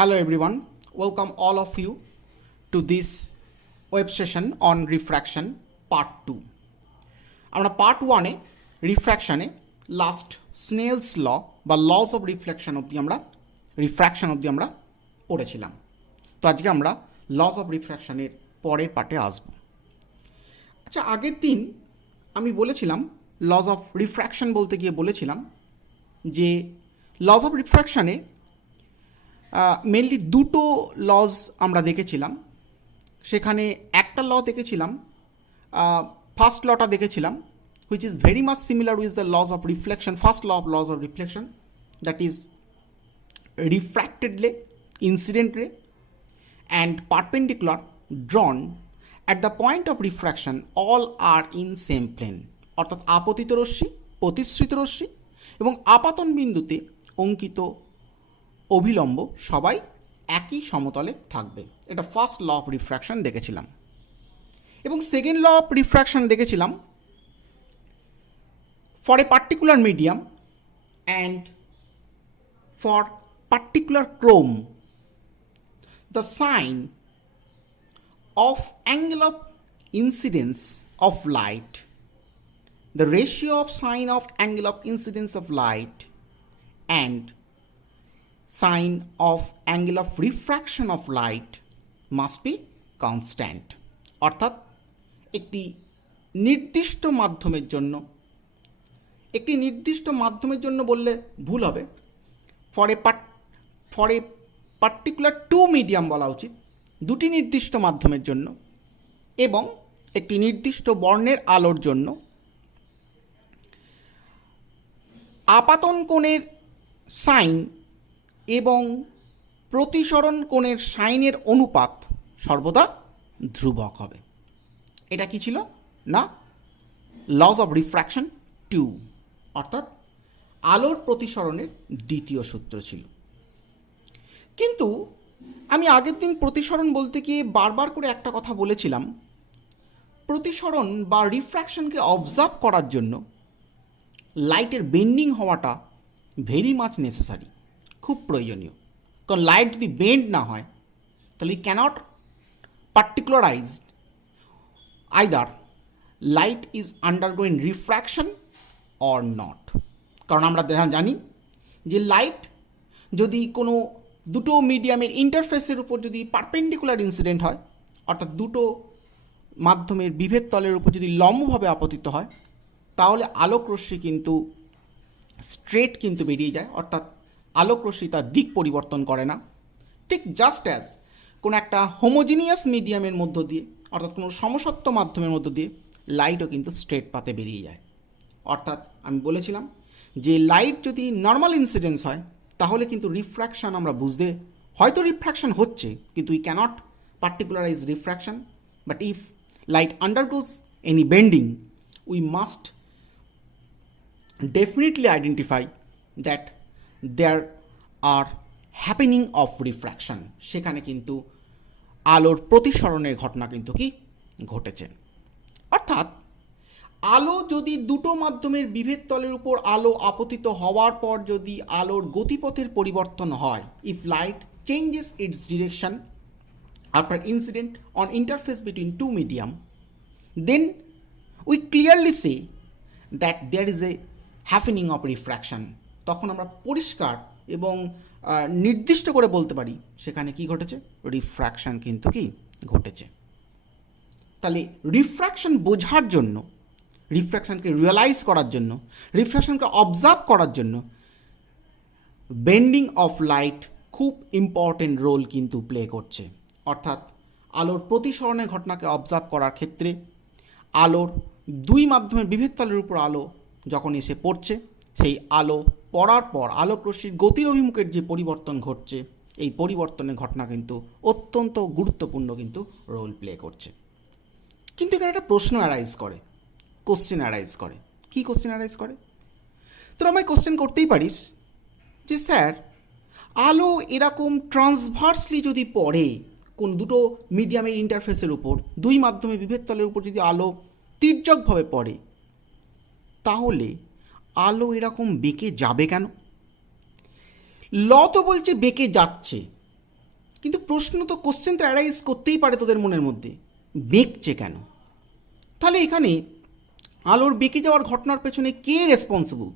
Hello everyone, welcome all of you to this web session on refraction part 2. আমরা part 1-এ রিফ্র্যাকশনে last snails ল বা loss of reflection অবধি refraction অবধি আমরা পড়েছিলাম। তো আজকে আমরা লস অফ রিফ্র্যাকশনের পরের পার্টে আসব। আচ্ছা, আগের দিন আমি বলেছিলাম লস অফ রিফ্র্যাকশন বলতে গিয়ে বলেছিলাম যে লস অফ রিফ্র্যাকশনে মেনলি দুটো লজ আমরা দেখেছিলাম। সেখানে একটা ল দেখেছিলাম, ফার্স্ট লটা দেখেছিলাম, which is very much similar with the laws of reflection, first law of laws of reflection, that is refracted ray, incident ray and perpendicular drawn at the point of refraction all are in same plane, অর্থাৎ আপতিত রশ্মি, প্রতিসৃত রশ্মি এবং আপাতন বিন্দুতে অঙ্কিত অভিলম্ব সবাই একই সমতলে থাকবে। এটা ফার্স্ট ল অফ রিফ্র্যাকশন দেখেছিলাম। এবং সেকেন্ড ল অফ রিফ্র্যাকশন দেখেছিলাম for a particular medium and for particular chrome the sine of angle of incidence of light, the ratio of sign of angle of incidence of light and sign of angle of refraction of light must be constant, অর্থাৎ একটি নির্দিষ্ট মাধ্যমের জন্য বললে ভুল হবে, for a particular to medium বলা উচিত, দুটি নির্দিষ্ট মাধ্যমের জন্য এবং একটি নির্দিষ্ট বর্ণের আলোর জন্য আপাতন কোণের সাইন এবং প্রতিসরণ কোণের সাইনের অনুপাত সর্বদা ধ্রুবক হবে। এটা কি ছিল না লস অফ রিফ্র্যাকশন 2, অর্থাৎ আলোর প্রতিসরণের দ্বিতীয় সূত্র ছিল। কিন্তু আমি আগের দিন প্রতিসরণ বলতে গিয়ে বারবার করে একটা কথা বলেছিলাম, প্রতিসরণ বা রিফ্র্যাকশনকে অবজার্ভ করার জন্য লাইটের বেন্ডিং হওয়াটা ভেরি মাচ নেসেসারি, খুব প্রয়োজনীয়। কারণ লাইট যদি বেন্ড না হয় তাহলে cannot particularise either light is undergoing refraction or not. কারণ আমরা জানি যে লাইট যদি কোনো দুটো মিডিয়ামের ইন্টারফেসের উপর যদি পারপেন্ডিকুলার ইনসিডেন্ট হয়, অর্থাৎ দুটো মাধ্যমের বিভেদ তলের উপর যদি লম্বভাবে আপতিত হয়, তাহলে আলোক রশ্মি কিন্তু স্ট্রেট কিন্তু বেরিয়ে যায়, অর্থাৎ আলোক রশ্মি তার দিক পরিবর্তন করে না। ঠিক জাস্ট অ্যাজ কোনো একটা হোমোজিনিয়াস মিডিয়ামের মধ্য দিয়ে, অর্থাৎ কোনো সমসত্ব মাধ্যমের মধ্য দিয়ে লাইটও কিন্তু স্ট্রেট পাতে বেরিয়ে যায়। অর্থাৎ আমি বলেছিলাম যে লাইট যদি নর্মাল ইনসিডেন্স হয় তাহলে কিন্তু রিফ্র্যাকশন আমরা বুঝতে, হয়তো রিফ্র্যাকশন হচ্ছে কিন্তু we cannot particularize refraction, but if light undergoes any bending we must definitely identify that there are happening of refraction, সেখানে কিন্তু আলোর প্রতিসরণের ঘটনা কিন্তু কি ঘটেছে। অর্থাৎ আলো যদি দুটো মাধ্যমের বিভেদ তলের উপর আলো আপতিত হওয়ার পর যদি আলোর গতিপথের পরিবর্তন হয়, if light changes it's direction after incident on interface between to medium, then we clearly say that there is a happening of refraction. তখন আমরা পরিষ্কার এবং নির্দিষ্ট করে বলতে পারি সেখানে কি ঘটেছে, রিফ্র্যাকশন কিন্তু কি ঘটেছে। তাহলে রিফ্র্যাকশন বোঝার জন্য, রিফ্র্যাকশনকে রিয়েলাইজ করার জন্য, রিফ্র্যাকশনকে অবজার্ভ করার জন্য বেন্ডিং অফ লাইট খুব ইম্পর্টেন্ট রোল কিন্তু প্লে করছে। অর্থাৎ আলোর প্রতিসরণের ঘটনাকে অবজার্ভ করার ক্ষেত্রে আলোর দুই মাধ্যমের বিভেদ তলের উপর আলো যখন এসে পড়ছে, সেই আলো পড়ার পর আলোক রশ্মির গতির অভিমুখের যে পরিবর্তন ঘটছে, এই পরিবর্তনের ঘটনা কিন্তু অত্যন্ত গুরুত্বপূর্ণ কিন্তু রোল প্লে করছে। কিন্তু এখানে একটা প্রশ্ন অ্যারাইজ করে, কোশ্চেন অ্যারাইজ করে। কী কোশ্চেন অ্যারাইজ করে? তোরা আমায় কোশ্চেন করতেই পারিস যে স্যার, আলো এরকম ট্রান্সভার্সলি যদি পড়ে কোন দুটো মিডিয়ামের ইন্টারফেসের উপর, দুই মাধ্যমে বিভেদ তলের উপর যদি আলো তির্যকভাবে পড়ে, তাহলে আলো এরকম বেঁকে যাবে কেন? ল তো বলছে বেঁকে যাচ্ছে, কিন্তু কোশ্চেন তো অ্যারাইজ করতেই পারে তোদের মনের মধ্যে, বেঁকছে কেন? তাহলে এখানে আলোর বেঁকে যাওয়ার ঘটনার পেছনে কে responsible?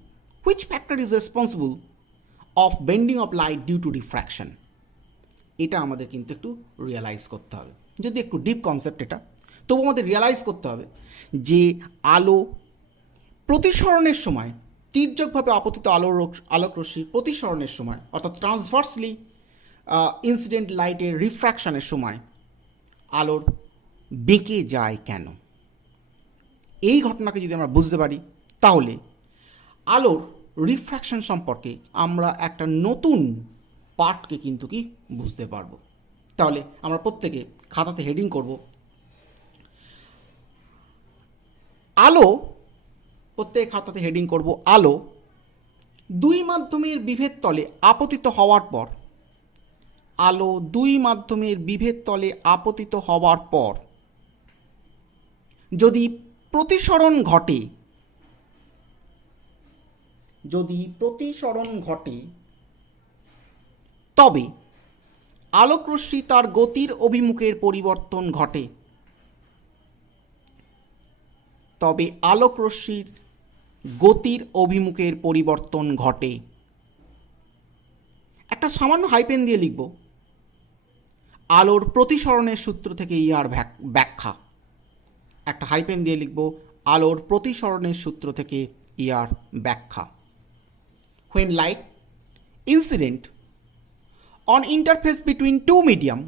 Which factor is responsible of bending of light due to refraction? এটা আমাদের কিন্তু একটু রিয়ালাইজ করতে হবে। যদি একটু ডিপ কনসেপ্ট এটা, তবু আমাদের রিয়ালাইজ করতে হবে যে আলো প্রতিসরণের সময়, তির্যকভাবে আপতিত আলোকরশ্মির প্রতিসরণের সময়, অর্থাৎ ট্রান্সভার্সলি ইনসিডেন্ট লাইটের রিফ্র্যাকশনের সময় আলোর বেঁকে যায় কেন? এই ঘটনাকে যদি আমরা বুঝতে পারি, তাহলে আলোর রিফ্র্যাকশন সম্পর্কে আমরা একটা নতুন পার্টকে কিন্তু কি বুঝতে পারবো। তাহলে আমরা প্রত্যেকে খাতাতে হেডিং করব আলো, প্রত্যেক খাতাতে হেডিং করব আলো দুই মাধ্যমের বিভেদ তলে আপতিত হওয়ার পর, আলো দুই মাধ্যমের বিভেদ তলে আপতিত হওয়ার পর যদি প্রতিসরণ ঘটে, তবে আলোকরশ্মি তার গতির অভিমুখের পরিবর্তন ঘটে। একটা সামান্য হাইপেন দিয়ে লিখব আলোর প্রতিসরণের সূত্র থেকে ইহার ব্যাখ্যা। একটা হাইপেন দিয়ে লিখব আলোর প্রতিসরণের সূত্র থেকে ইহার ব্যাখ্যা। When light incident on interface between two medium,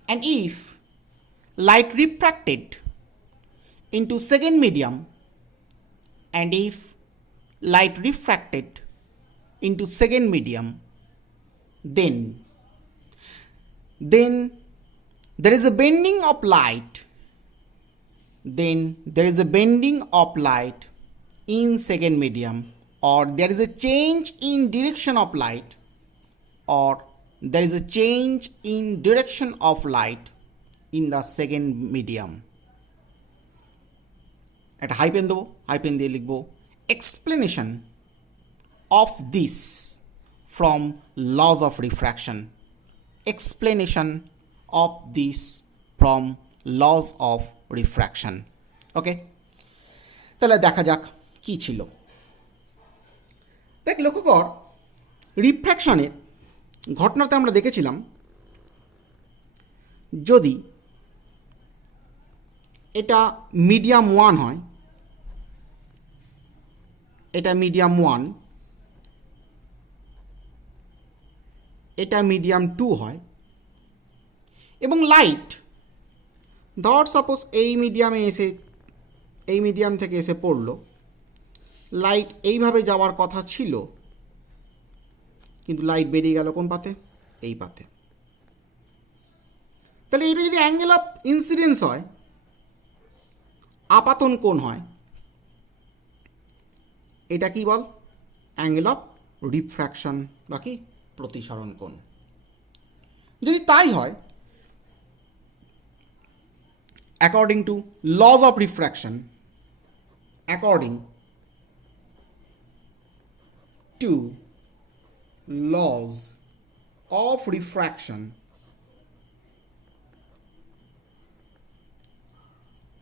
and if light refracted into second medium, then there is a bending of light in second medium, or there is a change in direction of light, in the second medium. একটা hyphen দেবো, hyphen দিয়ে লিখব explanation of this from laws of refraction. ওকে, তাহলে দেখা যাক কি ছিল। দেখ, লক্ষ্য কর, রিফ্র্যাকশনের ঘটনাতে আমরা দেখেছিলাম যদি এটা মিডিয়াম 1 হয়, এটা মিডিয়াম 1, এটা মিডিয়াম 2 হয়, এবং লাইট ধর সাপোজ এই মিডিয়াম থেকে এসে পড়লো, লাইট এইভাবে যাওয়ার কথা ছিল, কিন্তু লাইট বেরিয়ে গেল কোন পাতে? এই পাতে। তাহলে এটা যদি অ্যাঙ্গেল অফ ইনসিডেন্স হয়, আপাতন কোণ হয়, এটা কি বল? অ্যাঙ্গেল অফ রিফ্র্যাকশন বা কি প্রতিসরণ কোণ। যদি তাই হয়, according to laws of refraction,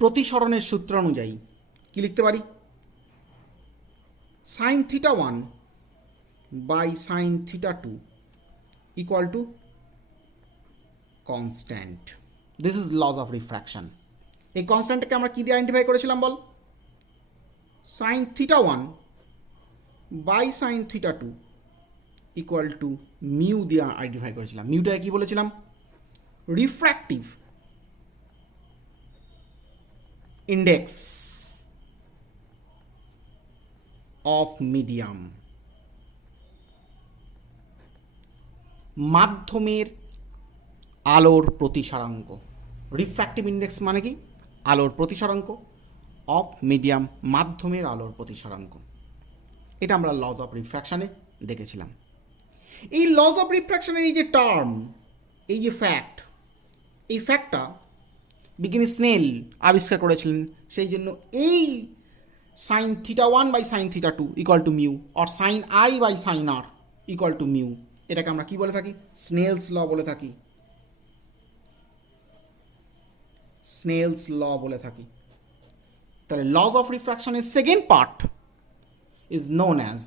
প্রতিসরণের সূত্র অনুযায়ী কি লিখতে পারি? sin θ1 by sin θ2 equal to constant. This is laws of refraction. এই কনস্ট্যান্টটাকে আমরা কি দিয়ে আইডেন্টিফাই করেছিলাম বল? sin θ1 by sin θ2 equal to mu দিয়ে আইডেন্টিফাই করেছিলাম। মিউটাকে কি বলেছিলাম? রিফ্র্যাক্টিভ ইন্ডেক্স অফ মিডিয়াম, মাধ্যমের আলোর প্রতিসরাঙ্ক। রিফ্র্যাক্টিভ ইন্ডেক্স মানে কি? আলোর প্রতিসরাঙ্ক, অফ মিডিয়াম মাধ্যমের আলোর প্রতিসরাঙ্ক। এটা আমরা লজ অফ রিফ্র্যাকশানে দেখেছিলাম। এই লজ অফ রিফ্র্যাকশনের এই যে টার্ম, এই যে ফ্যাক্ট, এই ফ্যাক্টটা বিজ্ঞানী স্নেল আবিষ্কার করেছিলেন। সেই জন্য এই sine theta 1 by sine theta 2 equal to mu, or sine I by sine R equal to mu. এটাকে আমরা কি বলে থাকি? স্নেলস ল বলে থাকি। স্নেলস ল বলে থাকি। তাহলে লজ অফ রিফ্র্যাকশনের second part is known as,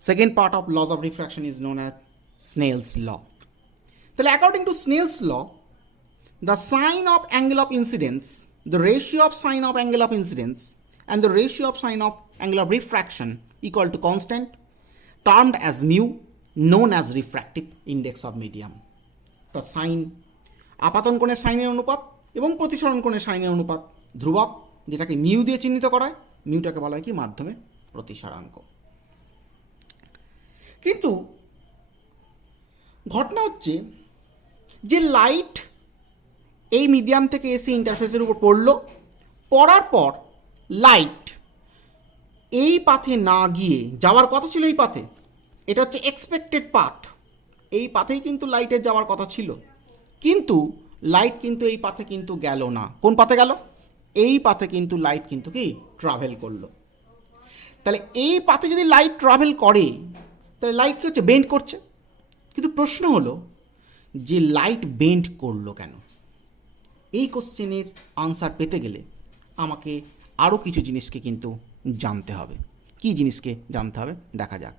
second part of laws of refraction is known as Snell's law. তাহলে according to Snell's law, the sign of angle of incidence, the ratio of sign of angle of incidence and the ratio of sign of angle of refraction equal to constant, termed as mu, known as refractive index of medium. The sign আপাতন কোণের সাইনের অনুপাত এবং প্রতিসরণ কোণের সাইনের অনুপাত ধ্রুবক, যেটাকে mu দিয়ে চিহ্নিত করা হয়। মিউটাকে বলা হয় কি? মাধ্যমের প্রতিসরাঙ্ক। কিন্তু ঘটনা হচ্ছে যে লাইট এই মিডিয়াম থেকে এসে ইন্টারফেসের উপর পড়লো, পড়ার পর লাইট এই পাথে না গিয়ে যাওয়ার কথা ছিল এই পাথে, এটা হচ্ছে এক্সপেক্টেড পাথ, এই পাথেই কিন্তু লাইটের যাওয়ার কথা ছিল, কিন্তু লাইট কিন্তু এই পাথে কিন্তু গেল না। কোন পাথে গেল? এই পাথে কিন্তু লাইট কিন্তু কি ট্রাভেল করলো। তাহলে এই পাথে যদি লাইট ট্রাভেল করে, তাহলে লাইট কি হচ্ছে? বেন্ড করছে। কিন্তু প্রশ্ন হলো যে লাইট বেন্ড করলো কেন? এই কোশ্চেনের আনসার পেতে গেলে আমাকে আরও কিছু জিনিসকে কিন্তু জানতে হবে। কি জিনিসকে জানতে হবে দেখা যাক।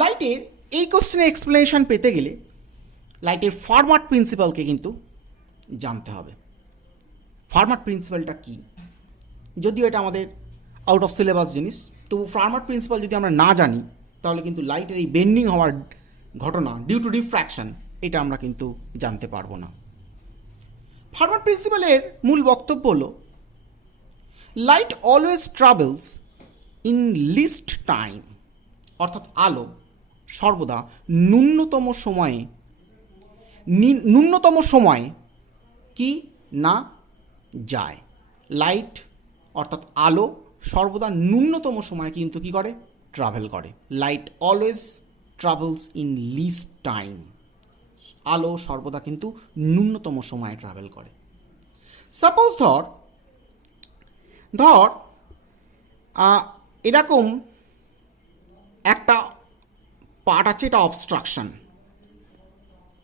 লাইটের এই কোশ্চেনের এক্সপ্লেনেশন পেতে গেলে লাইটের ফার্মাট প্রিন্সিপালকে কিন্তু জানতে হবে। ফার্মাট প্রিন্সিপালটা কি? যদিও এটা আমাদের আউট অফ সিলেবাস জিনিস, তবু ফার্মাট প্রিন্সিপাল যদি আমরা না জানি, তাহলে কিন্তু লাইটের এই বেন্ডিং হওয়ার ঘটনা ডিউ টু রিফ্র্যাকশন, এটা আমরা কিন্তু জানতে পারবো না। ফার্মাট প্রিন্সিপালের মূল বক্তব্য হলো light always travels in least time, অর্থাৎ আলো সর্বদা ন্যূনতম সময়ে কি না যায়। লাইট অর্থাৎ আলো সর্বদা ন্যূনতম সময়ে কিন্তু কি করে? ট্রাভেল করে। Light always travels in least time, আলো সর্বদা কিন্তু ন্যূনতম সময়ে ট্রাভেল করে। সাপোজ ধর এরকম একটা পার্ট আছে, এটা অবস্ট্রাকশন,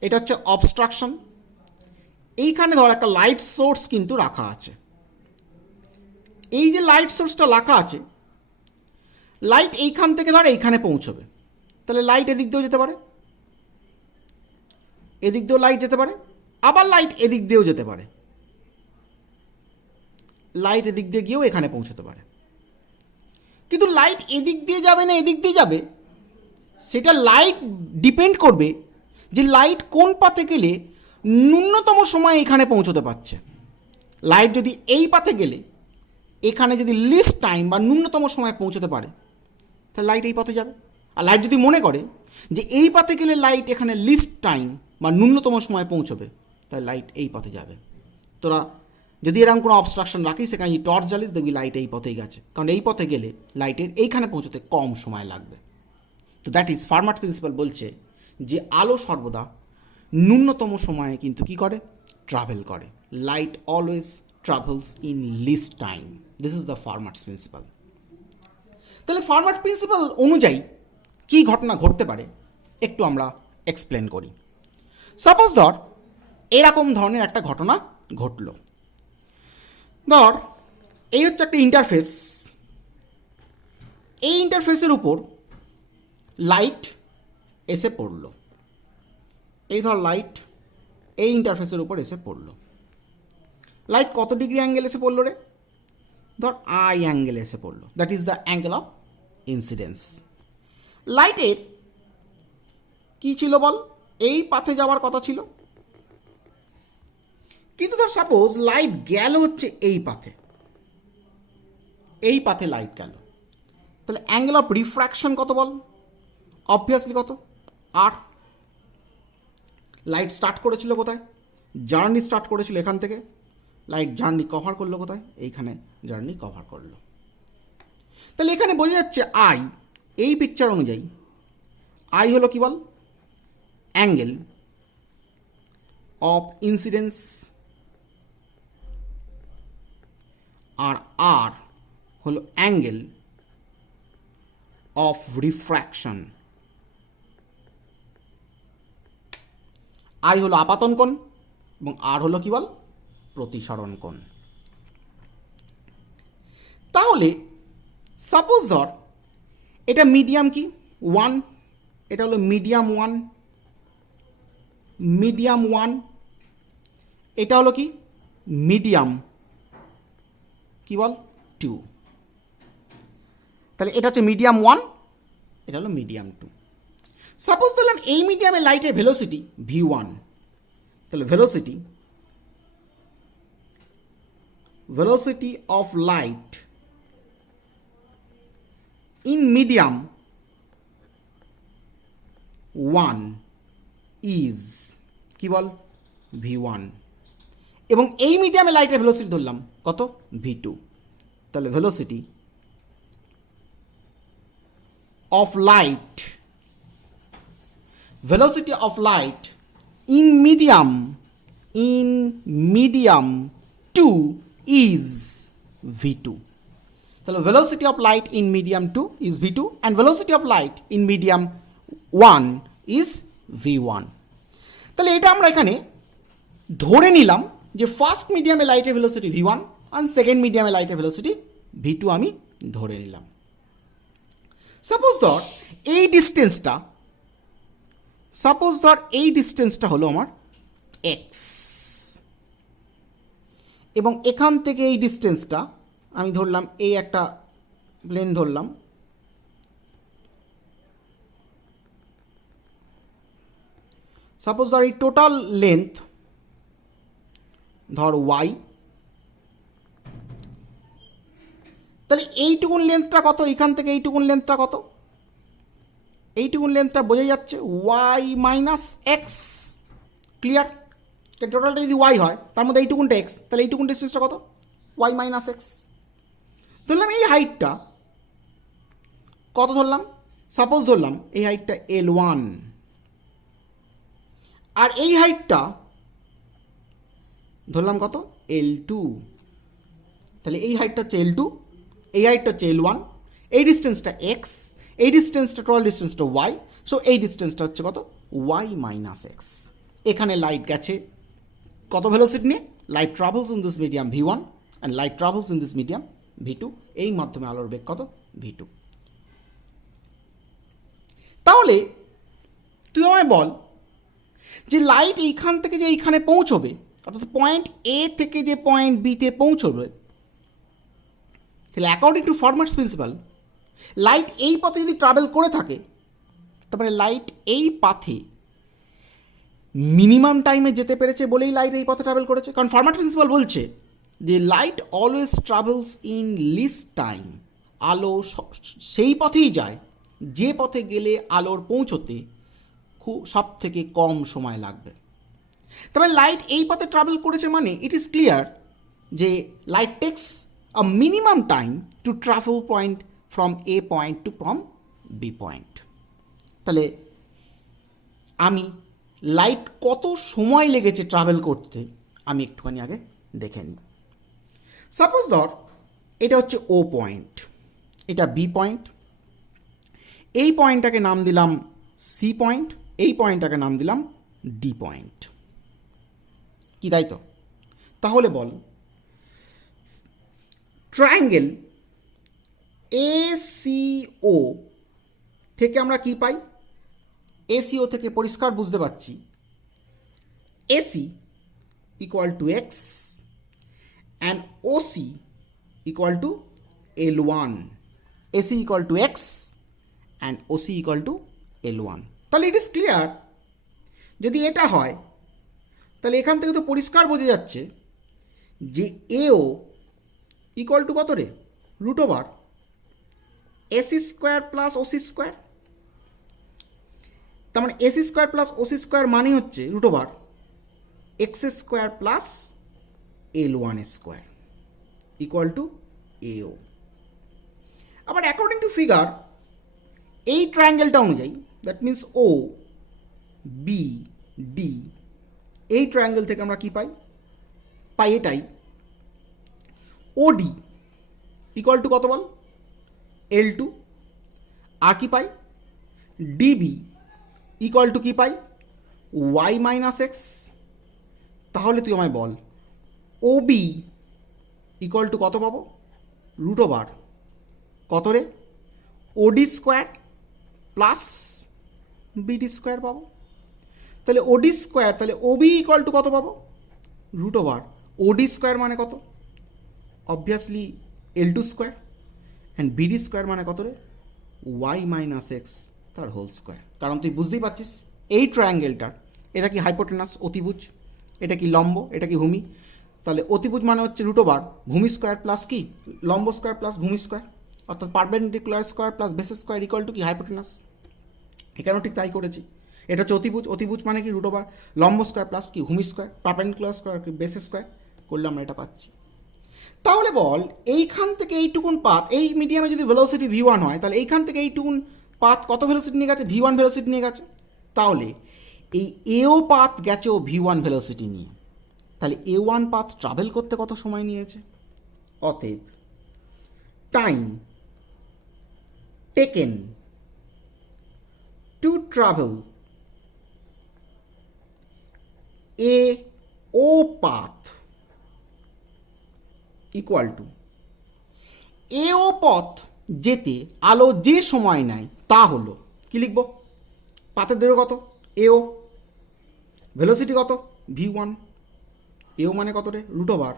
এটা হচ্ছে অবস্ট্রাকশন। এইখানে ধর একটা লাইট সোর্স কিন্তু রাখা আছে। এই যে লাইট সোর্সটা রাখা আছে, লাইট এইখান থেকে ধর এইখানে পৌঁছবে, তাহলে লাইট এদিক দিয়েও যেতে পারে, এদিক দিয়েও লাইট যেতে পারে, আবার লাইট এদিক দিয়েও যেতে পারে, লাইট এদিক দিয়ে গিয়েও এখানে পৌঁছতে পারে। কিন্তু লাইট এদিক দিয়ে যাবে না এদিক দিয়ে যাবে, সেটা লাইট ডিপেন্ড করবে যে লাইট কোন পাথে গেলে ন্যূনতম সময় এখানে পৌঁছতে পারছে। লাইট যদি এই পাথে গেলে এখানে যদি লিস্ট টাইম বা ন্যূনতম সময় পৌঁছতে পারে, তাহলে লাইট এই পথে যাবে। আর লাইট যদি মনে করে যে এই পথে গেলে লাইট এখানে লিস্ট টাইম বা ন্যূনতম সময় পৌঁছবে, তাহলে লাইট এই পথে যাবে। তোরা যদি এরকম কোনো অবস্ট্রাকশন রাখিস, সেখানে যদি টর্চ জ্বালিস, দেখবি লাইট এই পথেই গেছে, কারণ এই পথে গেলে লাইটের এইখানে পৌঁছতে কম সময় লাগবে। তো দ্যাট ইজ ফার্মাট প্রিন্সিপাল বলছে যে আলো সর্বদা ন্যূনতম সময়ে কিন্তু কি করে? ট্রাভেল করে। Light always travels in least time, this is the Fermat's principle. তাহলে ফার্মাট প্রিন্সিপাল অনুযায়ী কী ঘটনা ঘটতে পারে একটু আমরা এক্সপ্লেন করি। সাপোজ ধর এরকম ধরনের একটা ঘটনা ঘটল। ধর এই হচ্ছে একটা ইন্টারফেস, এই ইন্টারফেসের উপর লাইট এসে পড়ল। এই ধর লাইট এই ইন্টারফেসের উপর এসে পড়ল। লাইট কত ডিগ্রি অ্যাঙ্গেল এসে পড়লো রে? ধর আই অ্যাঙ্গেল এসে পড়লো, that is the angle of incidence. লাইটের কি ছিল বল? এই পাথে যাওয়ার কথা ছিল, কিন্তু ধর সাপোজ লাইট গেল হচ্ছে এই পাথে, এই পাথে লাইট গেল, তাহলে অ্যাঙ্গেল অফ রিফ্র্যাকশন কত বল? অবভিয়াসলি কত? আর লাইট স্টার্ট করেছিল কোথায়? জার্নি স্টার্ট করেছিল এখান থেকে, লাইট জার্নি কভার করলো কোথায়? এইখানে জার্নি কভার করলো। তাহলে এখানে বোঝা যাচ্ছে আই, এই পিকচার অনুযায়ী আই হলো কি বল? অ্যাঙ্গেল অফ ইনসিডেন্স আর আর হলো অ্যাঙ্গেল অফ রিফ্র্যাকশন। আই হলো আপাতন কোণ এবং আর হলো কি বল, প্রতিসরণ কোণ। তাহলে সাপোজ ধর এটা মিডিয়াম কি 1, এটা হলো মিডিয়াম 1, মিডিয়াম 1, এটা হলো কি মিডিয়াম কি বল 2। তাহলে এটা হচ্ছে মিডিয়াম 1, এটা হলো মিডিয়াম 2। সাপোজ ধরলাম এই মিডিয়ামে লাইটের ভেলোসিটি v1, তাহলে velocity of light in medium 1 is কি বল v1, এবং এই মিডিয়ামে লাইটের ভেলোসিটি ধরলাম কত v2। তাহলে velocity of light in medium 2 is v2। তাহলে velocity of light in medium 2 is v2 and velocity of light in medium 1 is v1। তাহলে এটা আমরা এখানে ধরে নিলাম যে ফার্স্ট মিডিয়ামে লাইটের ভেলোসিটি v1 and সেকেন্ড মিডিয়ামে লাইটের ভেলোসিটি v2 আমি ধরে নিলাম। সাপোজ ধর এই ডিস্টেন্সটা হলো আমার x, এবং এখান থেকে এই ডিস্টেন্সটা আমি ধরলাম এই একটা প্লেন ধরলাম, সাপোজ ধর এই টোটাল লেন্থ ধর y, তাহলে এইটুকুন লেন্থটা কত, এখান থেকে এইটুকুন লেন্থটা কত, এইটুকুন লেন্থটা বোঝা যাচ্ছে y মাইনাস এক্স। ক্লিয়ার? টোটালটা যদি y হয় তার মধ্যে এইটুকুনটা x, তাহলে এইটুকুন ডিস্টেন্সটা কত y মাইনাস এক্স। ধরলাম এই হাইটটা কত ধরলাম, সাপোজ ধরলাম এই হাইটটা L1, আর এই হাইটটা ধরলাম কত L2। তাহলে এই হাইটটা হচ্ছে L2, এই হাইটটা হচ্ছে L1, এই ডিস্টেন্সটা x, এই ডিস্টেন্সটা টোটাল ডিস্টেন্সটা y, সো এই ডিস্টেন্সটা হচ্ছে কত y মাইনাস এক্স। এখানে লাইট গেছে কত ভেলোসিটি নিয়ে, light travels in this medium v1 and light travels in this medium v2, এই মাধ্যমে আলোর বেগ কত v2। তাহলে তুই আমায় বল যে লাইট এইখান থেকে যে এইখানে পৌঁছবে, অর্থাৎ পয়েন্ট এ থেকে যে পয়েন্ট বিতে পৌঁছবে, তাহলে according two formats principal light এই পথে যদি ট্রাভেল করে থাকে, তারপরে লাইট এই পাথে মিনিমাম টাইমে যেতে পেরেছে বলেই লাইট এই পথে ট্রাভেল করেছে। কারণ ফরম্যাট প্রিন্সিপাল বলছে যে light always travels in least time, আলো সেই পথেই যায় যে পথে গেলে আলোর পৌঁছতে সব থেকে কম সময় লাগবে। তবে লাইট এই পথে ট্রাভেল করেছে মানে ইট ইজ ক্লিয়ার যে light takes a minimum time to travel point from A point to from B point. তাহলে আমি লাইট কত সময় লেগেছে ট্রাভেল করতে আমি একটুখানি আগে দেখে নিই। সাপোজ ধর এটা হচ্ছে ও পয়েন্ট, এটা বি পয়েন্ট, এই পয়েন্টটাকে নাম দিলাম সি পয়েন্ট, এই পয়েন্টটাকে নাম দিলাম ডি পয়েন্ট। কি তাই তো? তাহলে বল ট্রায়াঙ্গেল এসিও থেকে আমরা কি পাই? এসিও থেকে পরিষ্কার বুঝতে পারছি AC equal to x and OC equal to L1, AC equal to x and OC equal to L1। তাহলে ইট ইজ ক্লিয়ার, যদি এটা হয় তাহলে এখান থেকে তো পরিষ্কার বোঝা যাচ্ছে যে এও ইকুয়াল টু কত রে, root over AC square plus OC square. তার মানে AC square plus OC square মানে হচ্ছে root over X square plus L1 square equal to AO. আবার অ্যাকর্ডিং টু ফিগার এই ট্রায়াঙ্গেলটা অনুযায়ী, that means O B D, এই ট্রায়াঙ্গেল থেকে আমরা কি পাই? পাই এটাই ওডি ইকুয়াল টু কত বল, L2, আর কি পাই, ডিবি ইকুয়াল টু কি পাই, ওয়াই মাইনাস এক্স। তাহলে তুই আমায় বল ওবি ইকুয়াল টু কত পাবো, রুট ওভার কত রে, ওডি স্কোয়ার প্লাস বিডি স্কোয়ার পাবো। তাহলে ওডি স্কোয়ার, তাহলে ওবি ইকুয়াল টু কত পাবো, রুট ওভার ওডি স্কোয়ার মানে কত, obviously L2 square, and BD square মানে কত রে, ওয়াই মাইনাস এক্স তার হোল স্কোয়ার। কারণ তুই বুঝতেই পারছিস এই ট্রায়াঙ্গেলটার, এটা কি হাইপোটেনাস অতিভুজ, এটা কি লম্ব, এটা কি ভূমি। তাহলে অতিভুজ মানে হচ্ছে রুট ওভার ভূমি স্কোয়ার প্লাস কি লম্ব স্কোয়ার প্লাস ভূমি স্কোয়ার, অর্থাৎ perpendicular square plus base square equal to কি হাইপোটেনাস। এখানেও ঠিক তাই করেছি। এটা হচ্ছে অতিভুজ, অতিভুজ মানে কি রুট ওভার লম্ব স্কোয়ার প্লাস কি ভূমি স্কোয়ার, পারপেন্ডিকুলার স্কোয়ার কি বেস স্কোয়ার করলে আমরা এটা পাচ্ছি। তাহলে বল এইখান থেকে এইটুকুন পাথ, এই মিডিয়ামে যদি ভেলোসিটি v1 হয়, তাহলে এইখান থেকে এইটুকুন পাথ কত ভেলোসিটি নিয়ে গেছে, v1 ভেলোসিটি নিয়ে গেছে। তাহলে এই এও পাথ গেছে ও v1 ভেলোসিটি নিয়ে, তাহলে A1 পাথ ট্রাভেল করতে কত সময় নিয়েছে। অতএব time taken to travel A O path equal to AO পথ যেতে আলো যে সময় নেয় তা হলো, কি লিখব, পাথের দৈর্ঘ্য কত এও, ভেলোসিটি কত v1, এও মানে কত রে, root over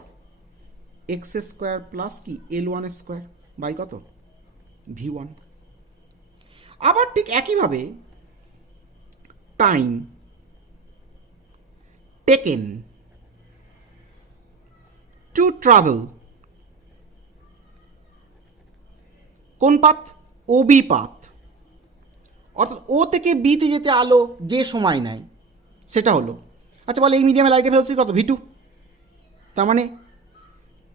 X square plus কি L1 স্কোয়ার বাই কত v1। আবার ঠিক একইভাবে টাইম টেকেন টু ট্রাভেল কোন পাথ, ওবি পাথ, অর্থাৎ ও থেকে বিতে যেতে আলো যে সময় নেয় সেটা হলো, আচ্ছা বলে এই মিডিয়ামে লাইটের ভেলোসিটি কত v2, তার মানে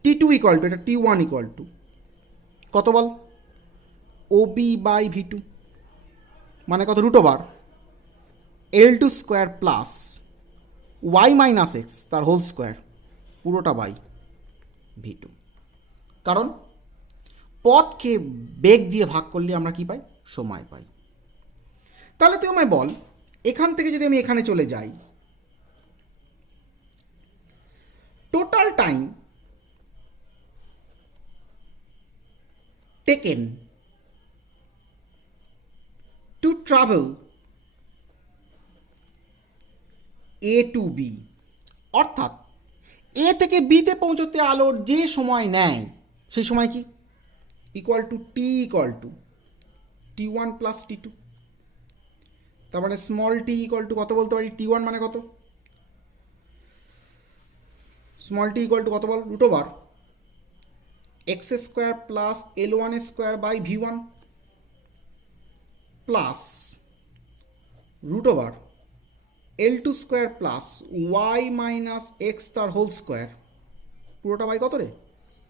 T2 ইকুয়াল টু, এটা T1 ইকুয়াল টু কত বল, ওবি বাই v2 মানে কত, root over L2 square plus Y minus X তার হোল স্কোয়ার পুরোটা বাই v2। কারণ পথকে বেগ দিয়ে ভাগ করলে আমরা কি পাই, সময় পাই। তাহলে তুই আমায় বল এখান থেকে যদি আমি এখানে চলে যাই, total time taken to travel A to B, অর্থাৎ এ থেকে বিতে পৌঁছতে আলোর যে সময় নেয় সেই সময় কি equal to T equal two T1 plus T2। তার মানে স্মল টি ইকুয়াল টু কত বলতে পারি, T1 মানে কত, স্মল টি ইকুয়াল টু কত বল, root over X square plus L1 square by v1 plus root over L2 square plus Y minus X তার হোল স্কোয়ার পুরোটা বাই কত রে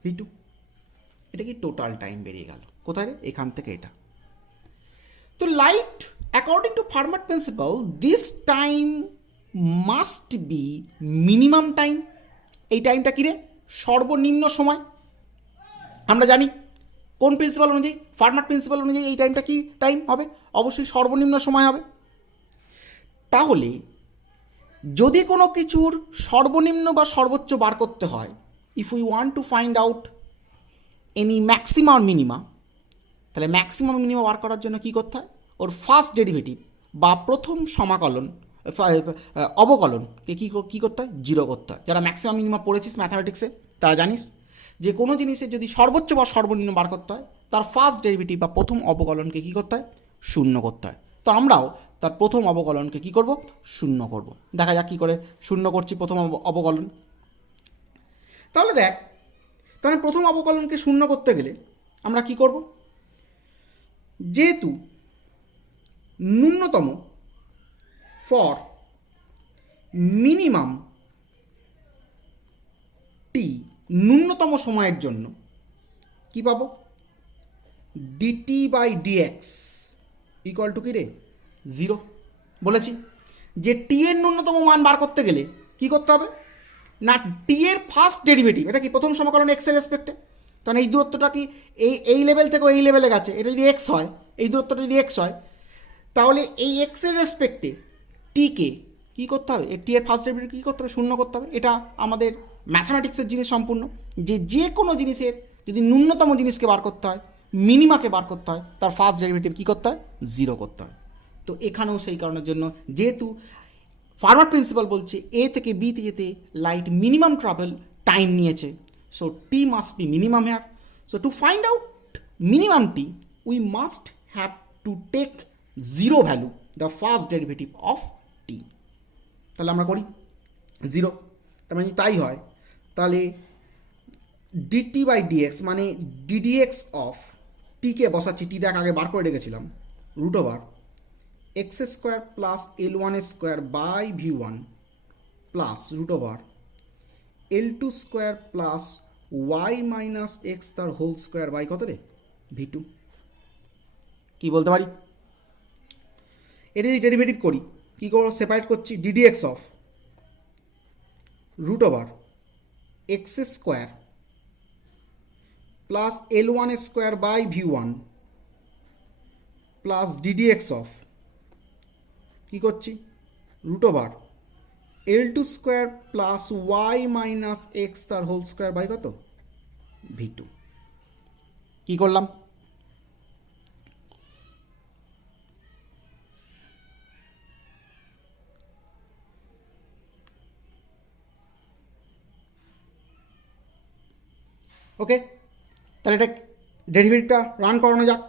v2। এটা কি টোটাল টাইম বেরিয়ে গেল কোথায় রে, এখান থেকে এটা। তো light according to Fermat principal this time must be minimum time, এই টাইমটা কি রে, সর্বনিম্ন সময়। আমরা জানি কোন প্রিন্সিপাল অনুযায়ী, ফার্মার প্রিন্সিপাল অনুযায়ী এই টাইমটা কি টাইম হবে, অবশ্যই সর্বনিম্ন সময় হবে। তাহলে যদি কোনো কিছুর সর্বনিম্ন বা সর্বোচ্চ বার করতে হয়, if we want to find out any maximum minima, তাহলে ম্যাক্সিমাম মিনিমা বার করার জন্য কী করতে হয়, ওর ফার্স্ট ডেরিভেটিভ বা প্রথম সমাকলন অবকলনকে কী করতে হয়, জিরো করতে হয়। যারা ম্যাক্সিমাম মিনিমা পড়েছিস ম্যাথামেটিক্সে তারা জানিস যে কোনো জিনিসের যদি সর্বোচ্চ বা সর্বনিম্ন বার করতে হয় তার ফার্স্ট ডেরিভেটিভ বা প্রথম অবকলনকে কী করতে হয়, শূন্য করতে হয়। তো আমরাও তার প্রথম অবকলনকে কী করব, শূন্য করব। দেখা যাক কী করে শূন্য করছি প্রথম অবকলন। তাহলে দেখ, তাহলে প্রথম অবকলনকে শূন্য করতে গেলে আমরা কি করব, যেহেতু ন্যূনতম ফর মিনিমাম টি, ন্যূনতম সময়ের জন্য কি পাবো, DT by DX equal to কি রে, জিরো। বলেছি যে টি এর ন্যূনতম মান বার করতে গেলে কি করতে হবে না, টি এর ফার্স্ট ডেরিভেটিভ, এটা কি প্রথম সমাকলন এক্স এর রেসপেক্টে, কারণ এই দূরত্বটা কি এই লেভেল থেকে এই লেভেলে গেছে, এটা যদি এক্স হয়, এই দূরত্বটা যদি এক্স হয়, তাহলে এই এক্সের রেসপেক্টে টিকে কী করতে হবে, টি এর ফার্স্ট ডেরিভেটিভ কী করতে হবে, শূন্য করতে হবে। এটা আমাদের ম্যাথামেটিক্সের জিনিস সম্পূর্ণ, যে কোনো জিনিসের যদি ন্যূনতম জিনিসকে বার করতে হয়, মিনিমাকে বার করতে হয়, তার ফার্স্ট ডেরিভেটিভ কী করতে হয়, জিরো করতে হয়। তো এখানেও সেই কারণের জন্য, যেহেতু ফার্মার প্রিন্সিপাল বলছে এ থেকে বিতে যেতে লাইট মিনিমাম ট্রাভেল টাইম নিয়েছে, so T must be minimum here. So to find out minimum T we must have to take zero value the first derivative of T. তাহলে আমরা করি জিরো, তার মানে তাই হয়, তাহলে ডিটি বাই ডিএক্স মানে ডিডিএক্স অফ টিকে বসাচ্ছি, টি দেখ আগে বার করে রেখেছিলাম, root over X square plus L one square by V one plus root over L two square plus Y minus X তার হোল স্কোয়ার বাই কত রে, ভি টু। কী বলতে পারি, এটা যদি ডেরিভেটিভ করি কী করবো, সেপারেট করছি, DDX of root over X square plus L one square by V one plus DDX of কী করছি, root over L two square plus Y minus X তার হোল স্কোয়ার বাই কত, ভি টু। কী করলাম, okay. তাহলে এটা ডেরিভেটিভটা run করানো যাক।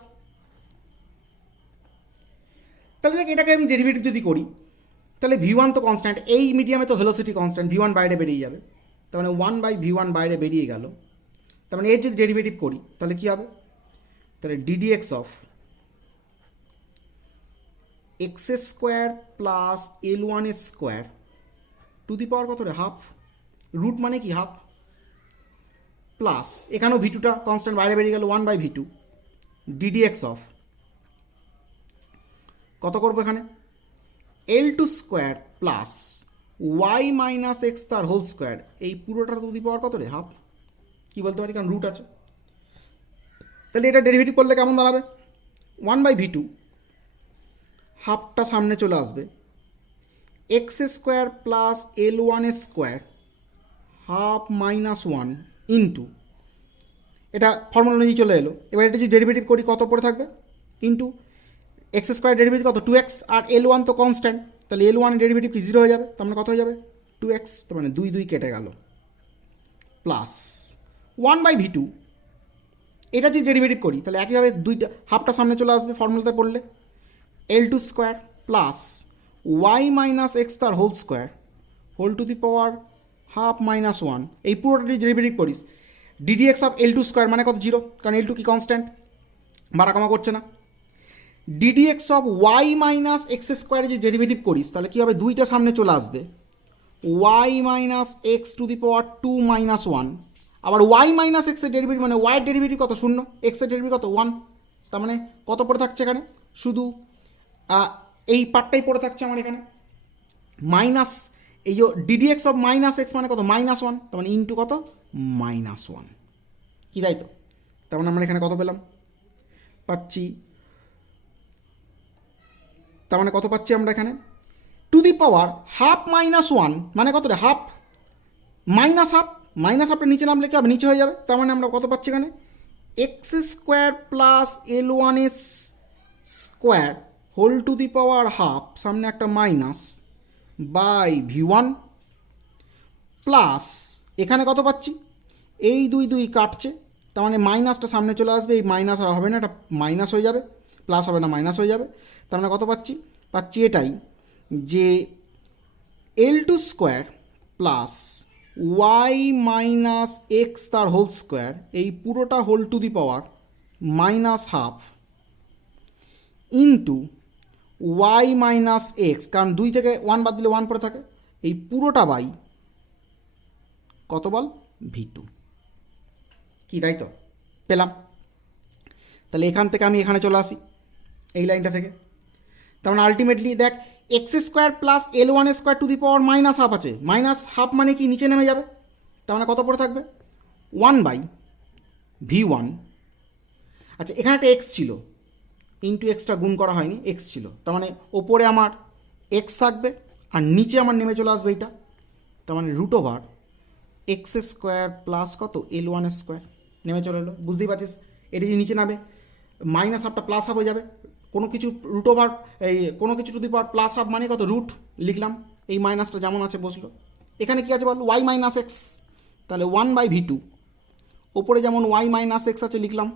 তাহলে দেখ এটাকে আমি ডেরিভেটিভ যদি করি, তাহলে ভি ওয়ান তো কনস্ট্যান্ট, এই মিডিয়ামে তো ভেলোসিটি কনস্ট্যান্ট, ভি ওয়ান বাইরে বেরিয়ে যাবে, তার মানে ওয়ান বাই ভি ওয়ান বাইরে বেরিয়ে গেল, তার মানে এর যদি ডেরিভেটিভ করি তাহলে কী হবে, তাহলে DDX of X square plus L one square to the power কত রে, হাফ, রুট মানে কি হাফ, প্লাস এখানেও ভি টুটা কনস্ট্যান্ট বাইরে বেরিয়ে গেল, one by V two DDX of কত করবো এখানে, L two square plus Y minus X তার হোল স্কোয়ার, এই পুরোটা টু দি পাওয়ার কত রে, হাফ। কী বলতে পারি, কারণ রুট আছে। তাহলে এটা ডেরিভেটিভ করলে কেমন দাঁড়াবে, ওয়ান বাই ভি টু, হাফটা সামনে চলে আসবে, x square plus L one square half minus one into, এটা ফর্মুলা অনুযায়ী চলে এলো। এবার এটা যদি ডেরিভেটিভ করি কত পড়ে থাকবে, ইন্টু এক্স স্কোয়ার ডেরিভেটিভ কত, টু এক্স, আর এল ওয়ান তো কনস্ট্যান্ট, তাহলে এল ওয়ান ডেরিভেটিভ কি জিরো হয়ে যাবে, তার মানে কত হয়ে যাবে, টু এক্স, তার মানে দুই দুই কেটে গেল, plus one by V two, এটা যদি ডেরিভেটিভ করি তাহলে একইভাবে দুইটা হাফটা সামনে চলে আসবে ফর্মুলাতে পড়লে, L two square plus Y minus X তার whole square whole to the power half minus one, এই পুরোটা যদি ডেরিভেটিভ করিস, DDX of L two square মানে কত, জিরো, কারণ এল টু কি কনস্ট্যান্ট, বাড়া কমা করছে না, DDX of Y minus X স্কোয়ারে যদি ডেরিভেটিভ করিস তাহলে কী হবে, দুইটা সামনে চলে আসবে, Y minus X to the power two minus one, আবার ওয়াই মাইনাস এক্সের ডেরিভেটিভ মানে ওয়াইয়ের ডেরিভেটিভ কত, শূন্য, এক্সের ডেরিভেটিভ কত, ওয়ান, তার মানে কত পড়ে থাকছে এখানে, শুধু এই পার্টটাই পড়ে থাকছে আমার এখানে, মাইনাস এই যে ডিডিএক্স অফ মাইনাস এক্স মানে কত, মাইনাস ওয়ান, তার মানে ইন্টু কত, মাইনাস ওয়ান, কী তাই তো, তার মানে আমরা এখানে কত পেলাম, পাচ্ছি, তার মানে কত পাচ্ছি আমরা এখানে, two the power half minus one মানে কত রে, হাফ মাইনাস হাফ, মাইনাস হাফটা নিচে নামলে কী হবে, নিচে হয়ে যাবে, তার মানে আমরা কত পাচ্ছি এখানে, X square plus L one square whole to the power half, সামনে একটা minus by V one plus এখানে কত পাচ্ছি, এই দুই দুই কাটছে, তার মানে মাইনাসটা সামনে চলে আসবে, এই মাইনাস আর হবে না, এটা মাইনাস হয়ে যাবে, প্লাস হবে না, মাইনাস হয়ে যাবে, তার মানে কত পাচ্ছি এটাই, যে L two square plus Y minus X তার হোল স্কোয়ার, এই পুরোটা whole to the power minus half into Y minus X, কারণ দুই থেকে ওয়ান বাদ দিলে ওয়ান পড়ে থাকে, এই পুরোটা বাই কত বল, ভি টু। কী তাই তো পেলাম, তাহলে এখান থেকে আমি এখানে চলে আসি এই লাইনটা থেকে, তার মানে আলটিমেটলি দেখ x square plus L one square to the power minus half আছে, মাইনাস হাফ মানে কি নিচে নেমে যাবে, তার মানে কত পড়ে থাকবে, ওয়ান বাই v1, আচ্ছা এখানে একটা এক্স ছিল, ইন্টু এক্সটা গুণ করা হয়নি, এক্স ছিল, তার মানে ওপরে আমার এক্স থাকবে আর নিচে আমার নেমে চলে আসবে এইটা, তার মানে root over X square plus কত L1 স্কোয়ার নেমে চলে এলো। বুঝতেই পারছিস এটি যে নিচে নামে মাইনাস হাফটা প্লাস হাফ হয়ে যাবে, কোনো কিছু রুট ওভার এই কোনো কিছু two the power plus half মানে কত রুট লিখলাম, এই মাইনাসটা যেমন আছে বসলো। এখানে কী আছে বল ওয়াই মাইনাস এক্স, তাহলে 1/v2, ওপরে যেমন ওয়াই মাইনাস এক্স আছে লিখলাম,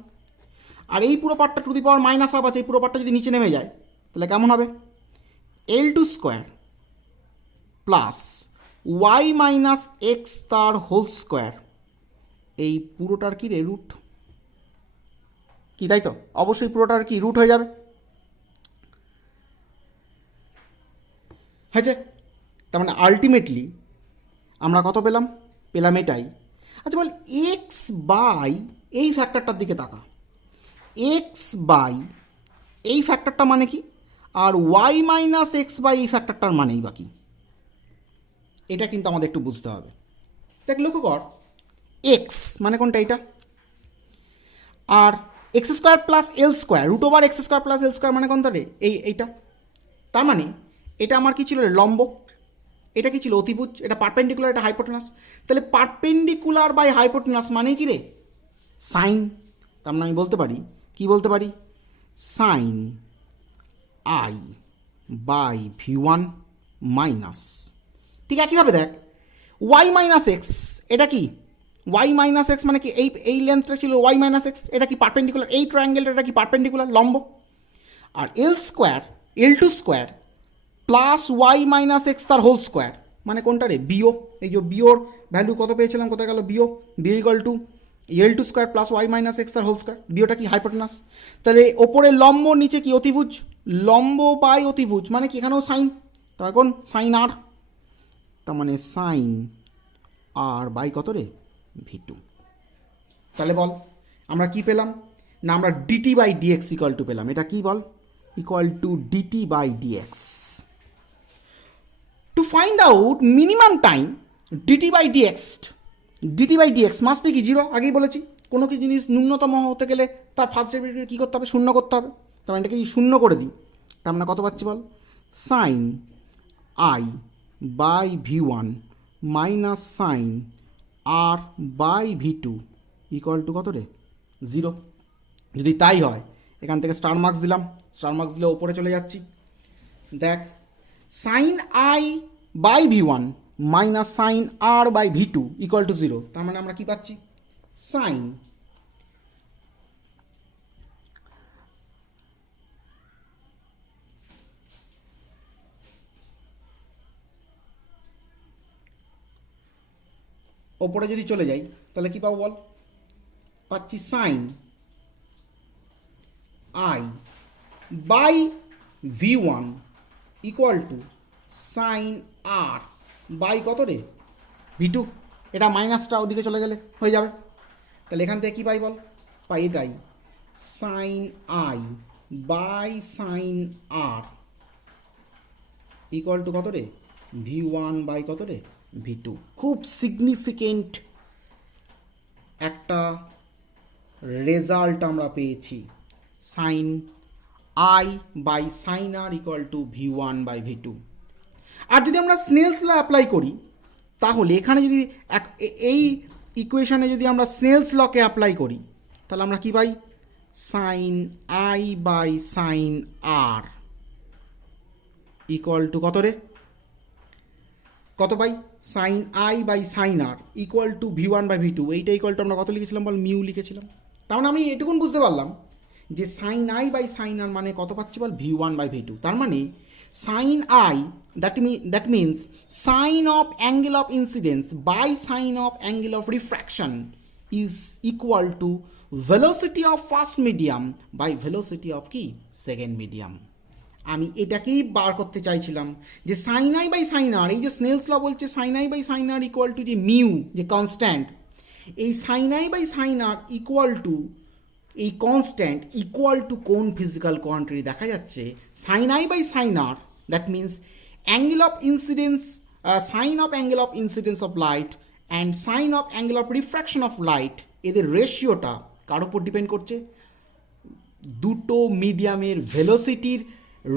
আর এই পুরো পার্টটা two the power minus half আছে, এই পুরো পার্টটা যদি নিচে নেমে যায় তাহলে কেমন হবে L2 square plus Y minus X তার হোল স্কোয়ার, এই পুরোটার কি রে রুট, কি তাই তো অবশ্যই পুরোটার কি রুট হয়ে যাবে, হয়েছে। তার মানে আলটিমেটলি আমরা কত পেলাম, পেলাম এটাই। আচ্ছা বল এক্স বাই এই ফ্যাক্টরটার দিকে তাকা, এক্স বাই এই ফ্যাক্টরটা মানে কি, আর ওয়াই মাইনাস এক্স বাই এই ফ্যাক্টরটার মানেই বাকি, এটা কিন্তু আমাদের একটু বুঝতে হবে। দেখ লক্ষ্য কর এক্স মানে কোনটা এটা, আর X square plus L square root over X square plus L square মানে কোনটা রে এইটা, তার মানে এটা আমার কি ছিল রে লম্ব, এটা কি ছিল অতিভুজ, এটা পারপেন্ডিকুলার, এটা হাইপোটেনাস, তাহলে পারপেন্ডিকুলার বাই হাইপোটেনাস মানে কি রে সাইন, তার মানে আমি বলতে পারি কি বলতে পারি sine I by v1 minus, ঠিক একইভাবে দেখ ওয়াই মাইনাস এক্স, এটা কি ওয়াই মাইনাস এক্স মানে কি এই লেন্থটা ছিল ওয়াই মাইনাস এক্স, এটা কি পারপেন্ডিকুলার, এই ট্রায়াঙ্গেলটা এটা কি পারপেন্ডিকুলার লম্ব, আর L square L2 square plus Y minus X তার হোল স্কোয়ার মানে কোনটা রে বিও, এই যে বিওর ভ্যালু কত পেয়েছিলাম, কোথায় গেল BO, BO equal to L2 square plus Y minus X তার হোল স্কোয়ার, বিওটা কি হাইপোটেনাস, তাহলে ওপরে লম্ব নিচে কি অতিভুজ, লম্ব বাই অতিভুজ মানে কি এখানেও সাইন, তার কোন সাইন আর, তার মানে সাইন আর বাই কত রে v2। তাহলে বল আমরা কি পেলাম না, আমরা DT by DX equal to পেলাম, এটা কি বল equal to DT by DX. To find out minimum time DT by DX must be কি জিরো, আগেই বলেছি কোনো কি জিনিস ন্যূনতম হতে গেলে তার ফার্স্ট ডেরিভেটিভ কী করতে হবে শূন্য করতে হবে, তার মানে এটাকে শূন্য করে দিই, তার মানে কত পাচ্ছি বল sine I by v1 minus sine R by v2 equal to কত রে জিরো। যদি তাই হয় এখান থেকে স্টার মার্কস দিলাম, স্টার মার্কস দিলে ওপরে চলে যাচ্ছি, দেখ sine I by v1 minus sine R by v2 equal to zero, তার মানে আমরা কি পাচ্ছি সাইন ওপরে যদি চলে যাই তাহলে কি পাবো বল, পাচ্ছি sine I by v1 equal to sine R by কত রে v2, এটা মাইনাসটা ওদিকে চলে গেলে হয়ে যাবে, তাহলে এখান থেকে কী পাই বল, পাই এটাই sine I by sine R equal to কত রে v1 বাই কত রে v2। খুব সিগনিফিকেন্ট একটা রেজাল্ট আমরা পেয়েছি, sine I by sine R equal to v1 by v2। আর যদি আমরা স্নেলস ল অ্যাপ্লাই করি তাহলে এখানে যদি এই ইকুয়েশনে যদি আমরা স্নেলস লকে অ্যাপ্লাই করি তাহলে আমরা কি পাই sine I by sine R equal to কত রে, কত পাই sine I by sine R equal to v1 by v2, এইটা ইকুয়াল টু আমরা কত লিখেছিলাম বল মিউ লিখেছিলাম, তার মানে আমি এটুকুন বুঝতে পারলাম যে sine I by sine R মানে কত পাচ্ছি বল v1 বাই v2, তার মানে sine I that means sine of angle of incidence by sine of angle of refraction is equal to velocity of first medium by velocity of কি second medium। আমি এটাকেই বার করতে চাইছিলাম যে sine I by sine R, এই যে Snell's law বলছে sine I by sine R equal to যে মিউ যে কনস্ট্যান্ট, এই sine I by sine R equal to এই কনস্ট্যান্ট ইকুয়াল টু কোন ফিজিক্যাল কোয়ান্টিটি দেখা যাচ্ছে sine I by sine R, that means angle of incidence, sine of angle of incidence of light and sine of angle of refraction of light এদের রেশিওটা কার উপর depend করছে? দুটো মিডিয়ামের ভেলোসিটির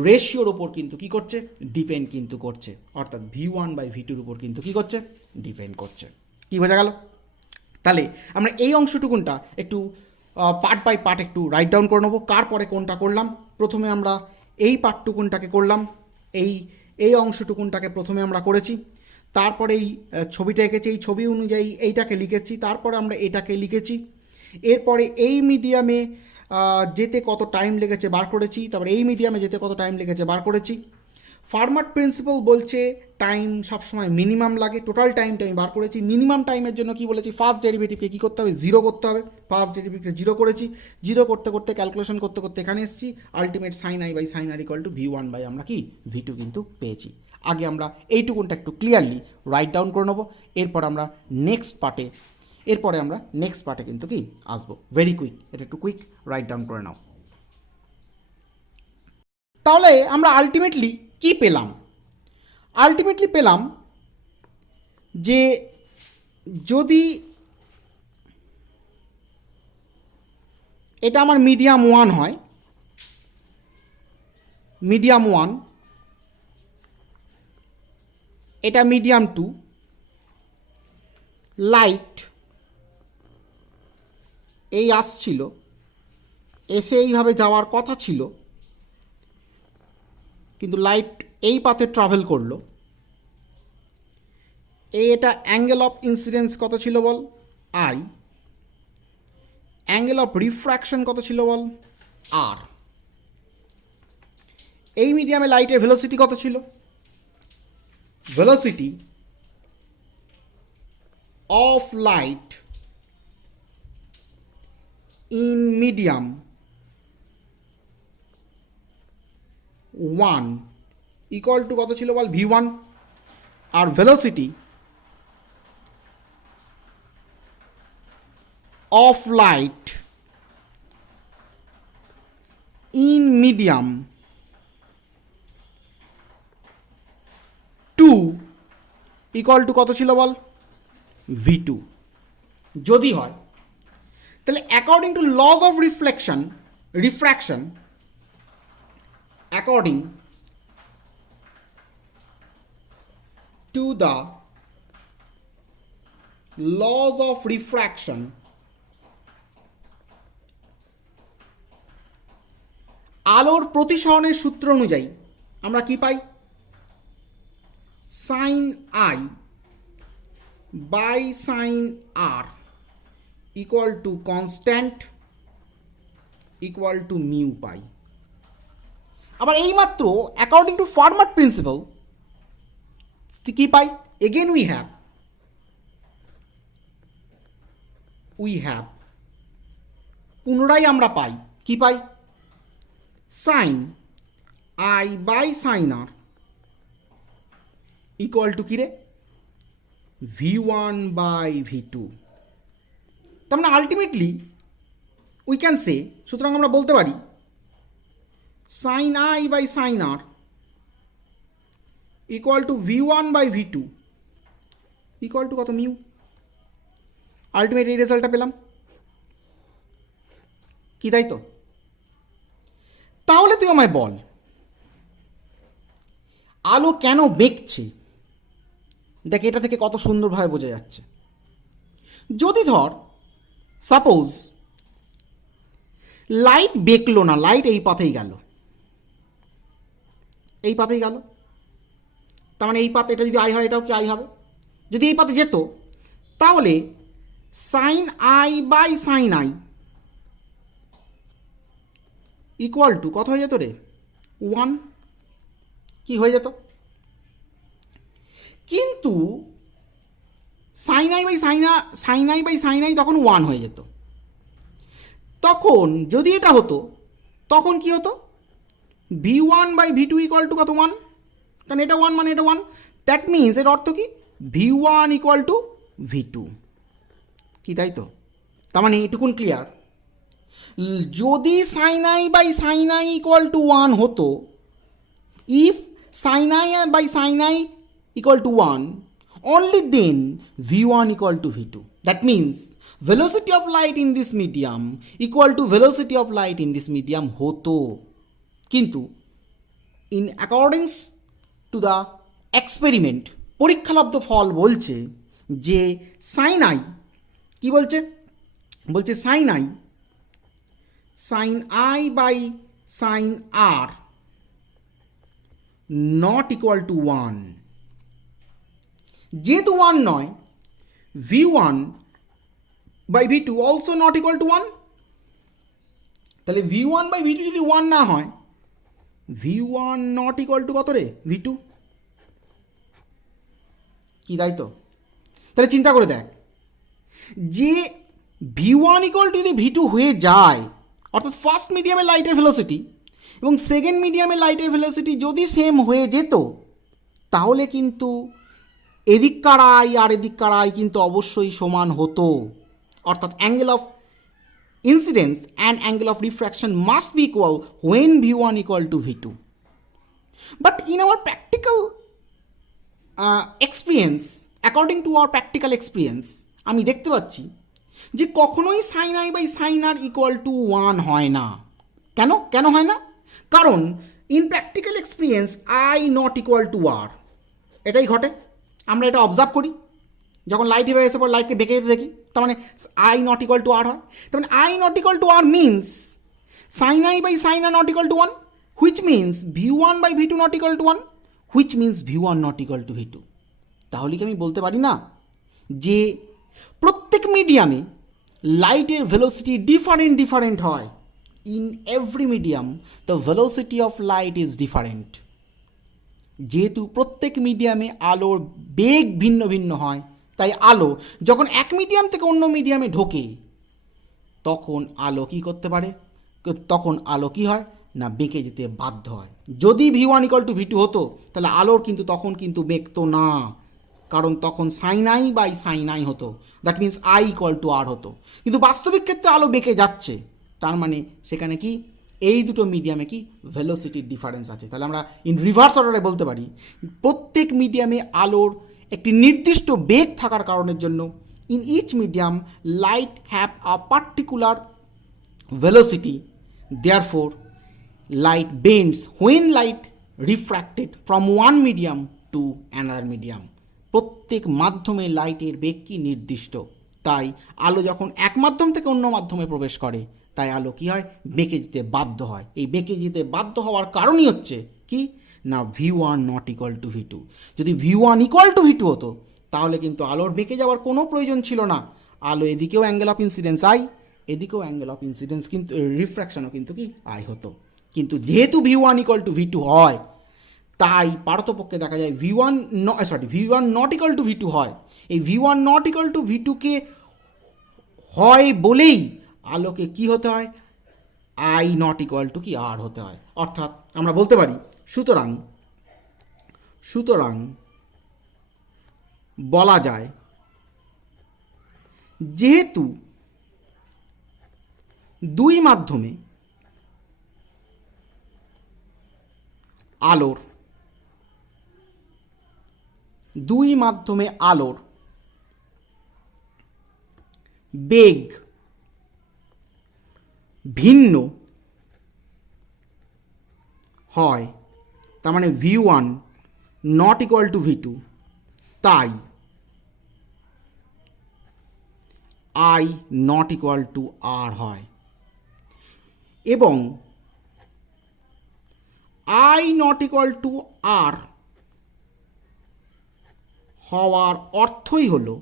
রেশিওর ওপর কিন্তু কী করছে? ডিপেন্ড কিন্তু করছে, অর্থাৎ v1/v2-র উপর কিন্তু কী করছে? ডিপেন্ড করছে। কি বোঝা গেল? তাহলে আমরা এই অংশটুকুনটা একটু পার্ট বাই পার্ট একটু রাইট ডাউন করে নেবো, কার পরে কোনটা করলাম। প্রথমে আমরা এই পার্টটুকুনটাকে করলাম, এই অংশটুকুনটাকে প্রথমে আমরা করেছি, তারপরে এই ছবিটা এঁকেছি, এই ছবি অনুযায়ী এইটাকে লিখেছি, তারপরে আমরা এটাকে লিখেছি, এরপরে এই মিডিয়ামে যেতে কত টাইম লেগেছে বার করেছি, তারপরে এই মিডিয়ামে যেতে কত টাইম লেগেছে বার করেছি। ফার্মার প্রিন্সিপাল বলছে টাইম সবসময় মিনিমাম লাগে, টোটাল টাইমটা আমি বার করেছি। মিনিমাম টাইমের জন্য কি বলেছি? ফার্স্ট ডেরিভেটিভকে কী করতে হবে? জিরো করতে হবে। ফার্স্ট ডেরিভেটিভকে জিরো করেছি, জিরো করতে করতে ক্যালকুলেশন করতে করতে এখানে এসেছি, ultimate sine I by sine R equal to v1 by আমরা কি v2 কিন্তু পেয়েছি। আগে আমরা এইটুকুনটা একটু ক্লিয়ারলি রাইট ডাউন করে নেবো, এরপর আমরা নেক্সট পার্টে কিন্তু কি আসবো। ভেরি কুইক, এটা একটু কুইক রাইট ডাউন করে নাও। তাহলে আমরা আলটিমেটলি কি পেলাম? আলটিমেটলি পেলাম যে যদি এটা আমার মিডিয়াম 1 হয়, মিডিয়াম 1, এটা মিডিয়াম 2, লাইট এই আসছিল, এসে এইভাবে যাওয়ার কথা ছিল, কিন্তু লাইট এই পাথে ট্রাভেল করলো, এটা অ্যাঙ্গেল অফ ইনসিডেন্স কত ছিল বল? আই। অ্যাঙ্গেল অফ রিফ্র্যাকশন কত ছিল বল? আর। এই মিডিয়ামে লাইটের ভেলোসিটি কত ছিল? Velocity of light in medium 1 equal to কত ছিল বল? v1। আর velocity of light in medium 2 equal to কত ছিল বল? v2। যদি হয় তাহলে according to laws of refraction, according to the laws of refraction, আলোর প্রতিসরণের সূত্র অনুযায়ী আমরা কি পাই? Sine I by sine R equal to constant equal to mu পাই। আবার এইমাত্র অ্যাকর্ডিং টু ফার্মার প্রিন্সিপাল কি পাই? এগেন উই হ্যাভ পুনরায় আমরা পাই কি পাই? Sine I by sine R equal to কি রে? v1 by v2। তার মানে আলটিমেটলি উই ক্যান সে, সুতরাং আমরা বলতে পারি sine I by sine R equal to v1 by v2 equal to কত? মিউ। আলটিমেট এই রেজাল্টটা পেলাম কি, তাই তো? তাহলে তুই আমায় বল আলো কেন বেঁকছে? দেখ এটা থেকে কত সুন্দরভাবে বোঝা যাচ্ছে। যদি ধর সাপোজ লাইট বেঁকলো না, লাইট এই পথেই গেল, তার মানে এই পাথ, এটা যদি আই হয় এটাও কি আই হবে? যদি এই পাথে যেত তাহলে sine I by sine I equal to কত হয়ে যেত রে? 1 কি হয়ে যেত? কিন্তু sine I by sine I তখন 1 হয়ে যেত। তখন যদি এটা হতো তখন কি হতো? v1 by v2 equal to কত? 1, কারণ এটা 1 মানে এটা 1। দ্যাট মিনস এর অর্থ কি? v1 ইকুয়াল টু v2 কি, তাই তো? তার মানে এটুকুন ক্লিয়ার। যদি sine I by sine I equal to 1 হতো, if sine I by sine I equal to 1, only then v1 equal to v2. That means velocity of light in this medium equal to velocity of light in this medium হতো, কিন্তু in accordance to the experiment পরীক্ষালব্ধ ফল বলছে যে sine I কি বলছে, বলছে sine I by sine R not equal to 1। যেহেতু 1 নয়, v1 by v2 also not equal to 1। তাহলে v1 বাই v2 যদি 1 না হয়, v1 নট ইকুয়াল টু কত রে, v2 কি, তাই তো? তাহলে চিন্তা করে দেখ, যে v1 ইকুয়াল টু যদি v2 হয়ে যায়, অর্থাৎ ফার্স্ট মিডিয়ামে লাইটের ভেলোসিটি এবং সেকেন্ড মিডিয়ামে লাইটের ভেলোসিটি যদি সেম হয়ে যেত, তাহলে কিন্তু এদিককার আই আর এদিককার আই কিন্তু অবশ্যই সমান হতো। অর্থাৎ angle of incidence and angle of refraction must be equal when v1 equal to v2। But in our practical experience, according to our practical experience, আমি দেখতে পাচ্ছি যে কখনোই sine I by sine R equal to 1 হয় না। কেন হয় না? কারণ in practical experience I not equal to R, এটাই ঘটে। আমরা এটা অবজার্ভ করি, যখন লাইট এভাবে এসে পর লাইটকে বেঁকে যেতে দেখি, তার মানে I not equal to R হয়। তার মানে I not equal to R means sine I by sine R not equal to 1, which means v1 by v2 not equal to 1, which means v1 not equal to v2। তাহলে কি আমি বলতে পারি না যে প্রত্যেক মিডিয়ামে লাইটের ভেলোসিটি ডিফারেন্ট হয়? In every medium the velocity of light is different. যেহেতু প্রত্যেক মিডিয়ামে আলোর বেগ ভিন্ন ভিন্ন হয়, তাই আলো যখন এক মিডিয়াম থেকে অন্য মিডিয়ামে ঢোকে, তখন আলো কি করতে পারে, তখন আলো কি হয় না বেঁকে যেতে বাধ্য হয়। যদি v1 ইকুয়াল টু v2 হতো, তাহলে আলোর কিন্তু তখন কিন্তু বেঁকতো না, কারণ তখন sine I by sine I হতো, that means I equal to R হতো। কিন্তু বাস্তবিক ক্ষেত্রে আলো বেঁকে যাচ্ছে, তার মানে সেখানে কি এই দুটো মিডিয়ামে কি ভেলোসিটির ডিফারেন্স আছে। তাহলে আমরা ইন রিভার্স অর্ডারে বলতে পারি, প্রত্যেক মিডিয়ামে আলোর একটি নির্দিষ্ট বেগ থাকার কারণের জন্য in each medium light have a particular velocity, therefore light bends when light refracted from one medium to another medium। প্রত্যেক মাধ্যমে লাইটের বেগ কি নির্দিষ্ট, তাই আলো যখন এক মাধ্যম থেকে অন্য মাধ্যমে প্রবেশ করে, তাই আলো কি হয় বেঁকে যেতে বাধ্য হয়। এই বেঁকে যেতে বাধ্য হওয়ার কারণই হচ্ছে কি না v1 not equal to v2। যদি v1 ইকুয়াল টু v2 হতো, তাহলে কিন্তু আলোর বেঁকে যাওয়ার কোনো প্রয়োজন ছিল না। আলো এদিকেও অ্যাঙ্গেল অফ ইনসিডেন্স আই, এদিকেও অ্যাঙ্গেল অফ ইনসিডেন্স কিন্তু রিফ্র্যাকশনও কিন্তু কি আই হতো। কিন্তু যেহেতু v1 ইকুয়াল টু v2 হয়, তাই পারতপক্ষে দেখা যায় v1 not equal to v2 হয়। এই v1 নট ইকুয়াল টু v2কে হয় বলেই আলোকে কি হতে হয়, আই নট ইকুয়াল টু কি আর হতে হয়। অর্থাৎ আমরা বলতে পারি সুতরাং বলা যায়, যেহেতু দুই মাধ্যমে আলোর বেগ ভিন্ন হয়, তার মানে v1 not equal to v2, তাই I not equal to R হয়। এবং I নট ইকুয়াল টু আর হওয়ার অর্থই হলো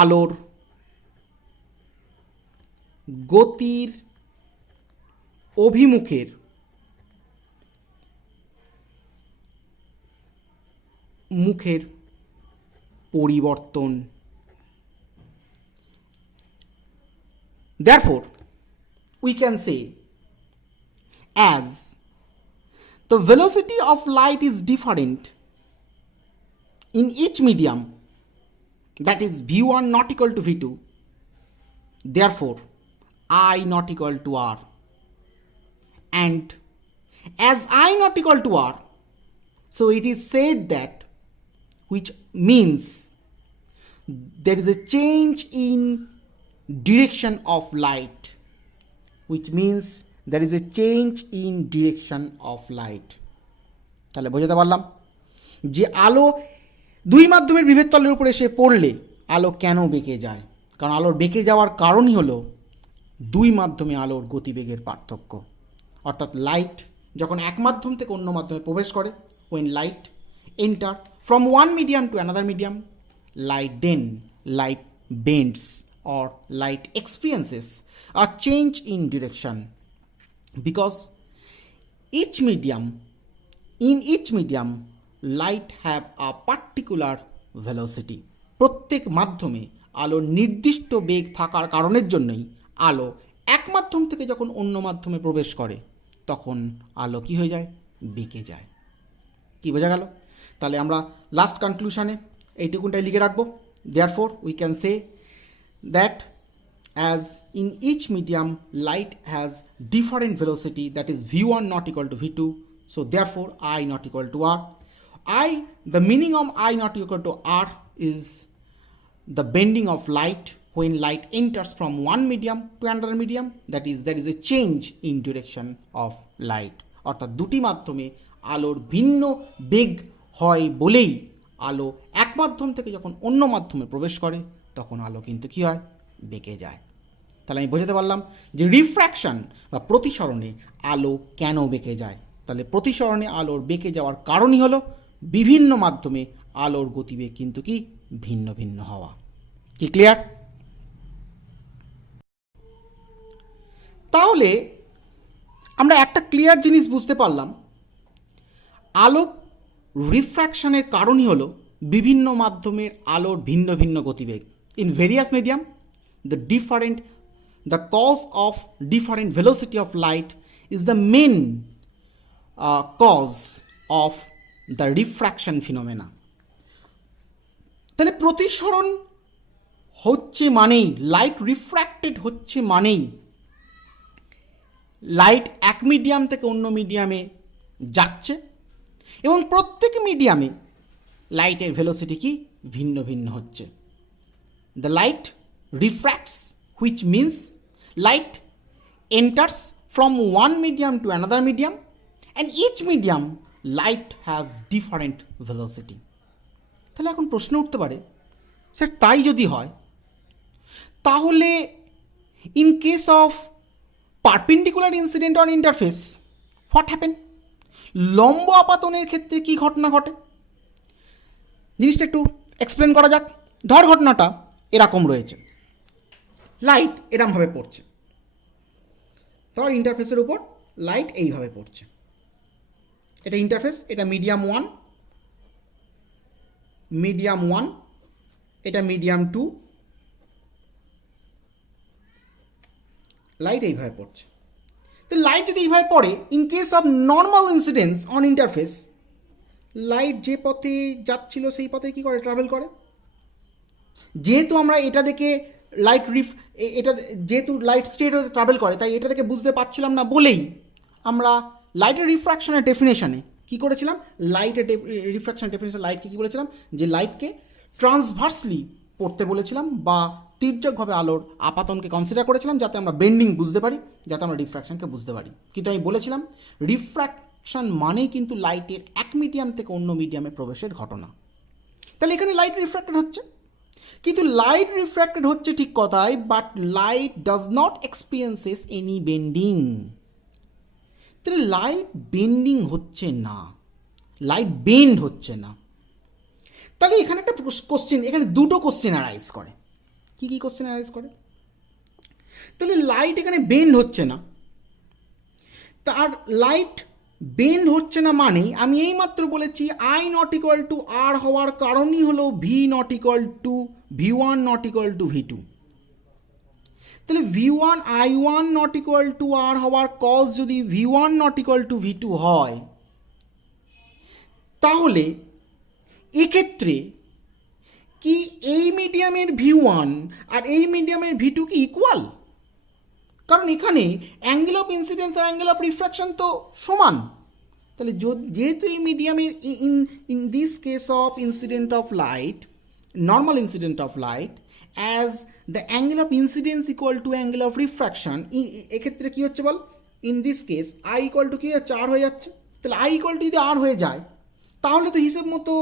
আলোর গতির অভিমুখের পরিবর্তন। Therefore, we can say as the velocity of light is different in each medium, that is v1 not equal to v2, therefore I not equal to r, and as I not equal to r, so it is said that, which means there is a change in direction of light, which means there is a change in direction of light. তাহলে বোঝাতে পারলাম যে আলো দুই মাধ্যমের বিভেদ তলের উপরে এসে পড়লে আলো কেন বেঁকে যায়। কারণ আলোর বেঁকে যাওয়ার কারণই হলো দুই মাধ্যমে আলোর গতিবেগের পার্থক্য। অর্থাৎ লাইট যখন এক মাধ্যম থেকে অন্য মাধ্যমে প্রবেশ করে, when light enter from one medium to another medium, light bends or light experiences a change in direction, because in each medium light have a particular velocity. প্রত্যেক মাধ্যমে আলোর নির্দিষ্ট বেগ থাকার কারণের জন্যই আলো এক মাধ্যম থেকে যখন অন্য মাধ্যমে প্রবেশ করে তখন আলো কি হয়ে যায়, বেঁকে যায়। কি বোঝা গেল? তাহলে আমরা লাস্ট কনক্লুশনে এইটুকুনটাই লিখে রাখবো। Therefore we can say that as in each medium light has different velocity, that is v1 not equal to v2, so therefore I not equal to r. The meaning of I not equal to r is the bending of light when light enters from one medium to another medium, that is there is a change in direction of light. অর্থাৎ দুটি মাধ্যমে আলোর ভিন্ন বেগ হয় বলেই আলো এক মাধ্যম থেকে যখন অন্য মাধ্যমে প্রবেশ করে তখন আলো কিন্তু কী হয়, বেঁকে যায়। তাহলে আমি বোঝাতে পারলাম যে রিফ্র্যাকশন বা প্রতিসরণে আলো কেন বেঁকে যায়। তাহলে প্রতিসরণে আলোর বেঁকে যাওয়ার কারণই হলো বিভিন্ন মাধ্যমে আলোর গতিবেগ কিন্তু কি ভিন্ন ভিন্ন হওয়া। কি ক্লিয়ার? তাহলে আমরা একটা ক্লিয়ার জিনিস বুঝতে পারলাম, আলো রিফ্র্যাকশনের কারণই হলো বিভিন্ন মাধ্যমের আলোর ভিন্ন ভিন্ন গতিবেগ। In various medium the cause of different velocity of light is the main cause of the refraction phenomena. তাহলে প্রতিসরণ হচ্ছে মানেই, লাইট রিফ্র্যাক্টেড হচ্ছে মানেই লাইট এক মিডিয়াম থেকে অন্য মিডিয়ামে যাচ্ছে এবং প্রত্যেক মিডিয়ামে লাইটের ভেলোসিটি কি ভিন্ন ভিন্ন হচ্ছে। The light refracts, which means light enters from one medium to another medium, and each medium light has different velocity. তাহলে এখন প্রশ্ন উঠতে পারে, স্যার তাই যদি হয় তাহলে in case of perpendicular incident on interface what happen? লম্ব আপাতনের ক্ষেত্রে কি ঘটনা ঘটে জিনিসটা একটু এক্সপ্লেন করা যাক। ধর ঘটনাটা এরকম রয়েছে, লাইট এরমভাবে পড়ছে, ধর ইন্টারফেসের উপর লাইট এইভাবে পড়ছে, এটা ইন্টারফেস, এটা মিডিয়াম ওয়ান, এটা মিডিয়াম টু, লাইট এইভাবে পড়ছে। তো লাইট যদি এইভাবে পড়ে, in case of normal incidence on interface, light যে পথে যাচ্ছিল সেই পথে কি করে, ট্রাভেল করে। যেহেতু আমরা এটা দেখে যেহেতু লাইট স্ট্রেট হয়ে ট্রাভেল করে তাই এটা থেকে বুঝতে পারছিলাম না বলেই আমরা লাইটের রিফ্র্যাকশনের ডেফিনেশনে কী করেছিলাম, রিফ্র্যাকশনের ডেফিনেশন লাইটকে কী বলেছিলাম, যে লাইটকে ট্রান্সভার্সলি পড়তে বলেছিলাম বা তির্যকভাবে আলোর আপাতনকে কনসিডার করেছিলাম যাতে আমরা বেন্ডিং বুঝতে পারি, যাতে আমরা রিফ্র্যাকশনকে বুঝতে পারি। কিন্তু আমি বলেছিলাম রিফ্র্যাকশন মানেই কিন্তু লাইটের এক মিডিয়াম থেকে অন্য মিডিয়ামে প্রবেশের ঘটনা। তাহলে এখানে লাইট রিফ্র্যাক্টেড হচ্ছে, কিন্তু লাইট রিফ্র্যাক্টেড হচ্ছে ঠিক কথাই, but light does not experiences any bending. তাহলে লাইট বেন্ডিং হচ্ছে না, লাইট বেন্ড হচ্ছে না। তাহলে এখানে একটা কোশ্চেন, এখানে দুটো কোশ্চেন অ্যারাইজ করে। কি কি কোশ্চেন অ্যারাইজ করে? তাহলে লাইট এখানে বেন্ড হচ্ছে না, তার লাইট বেন্ড হচ্ছে না মানে আমি এইমাত্র বলেছি আই নট ইকুয়াল টু আর হওয়ার কারণই হলো V naught equal to v1 not equal to v2। তাহলে v1 i1 not equal to আর হওয়ার কজ যদি v1 not equal to v2 হয়, তাহলে এক্ষেত্রে কি এই মিডিয়ামের v1 আর এই মিডিয়ামের v2 কি ইকুয়াল? কারণ এখানে অ্যাঙ্গেল অফ ইনসিডেন্স আর অ্যাঙ্গেল অফ রিফ্র্যাকশন তো সমান। তাহলে যেহেতু এই মিডিয়ামে in this case of incident of light, normal incident of light, as the angle of incidence equal to angle of refraction, এক্ষেত্রে কী হচ্ছে বল, in this case I equal to কী হচ্ছে, আর হয়ে যাচ্ছে। তাহলে আই ইকুয়াল টু যদি আর হয়ে যায় তাহলে তো হিসেব মতো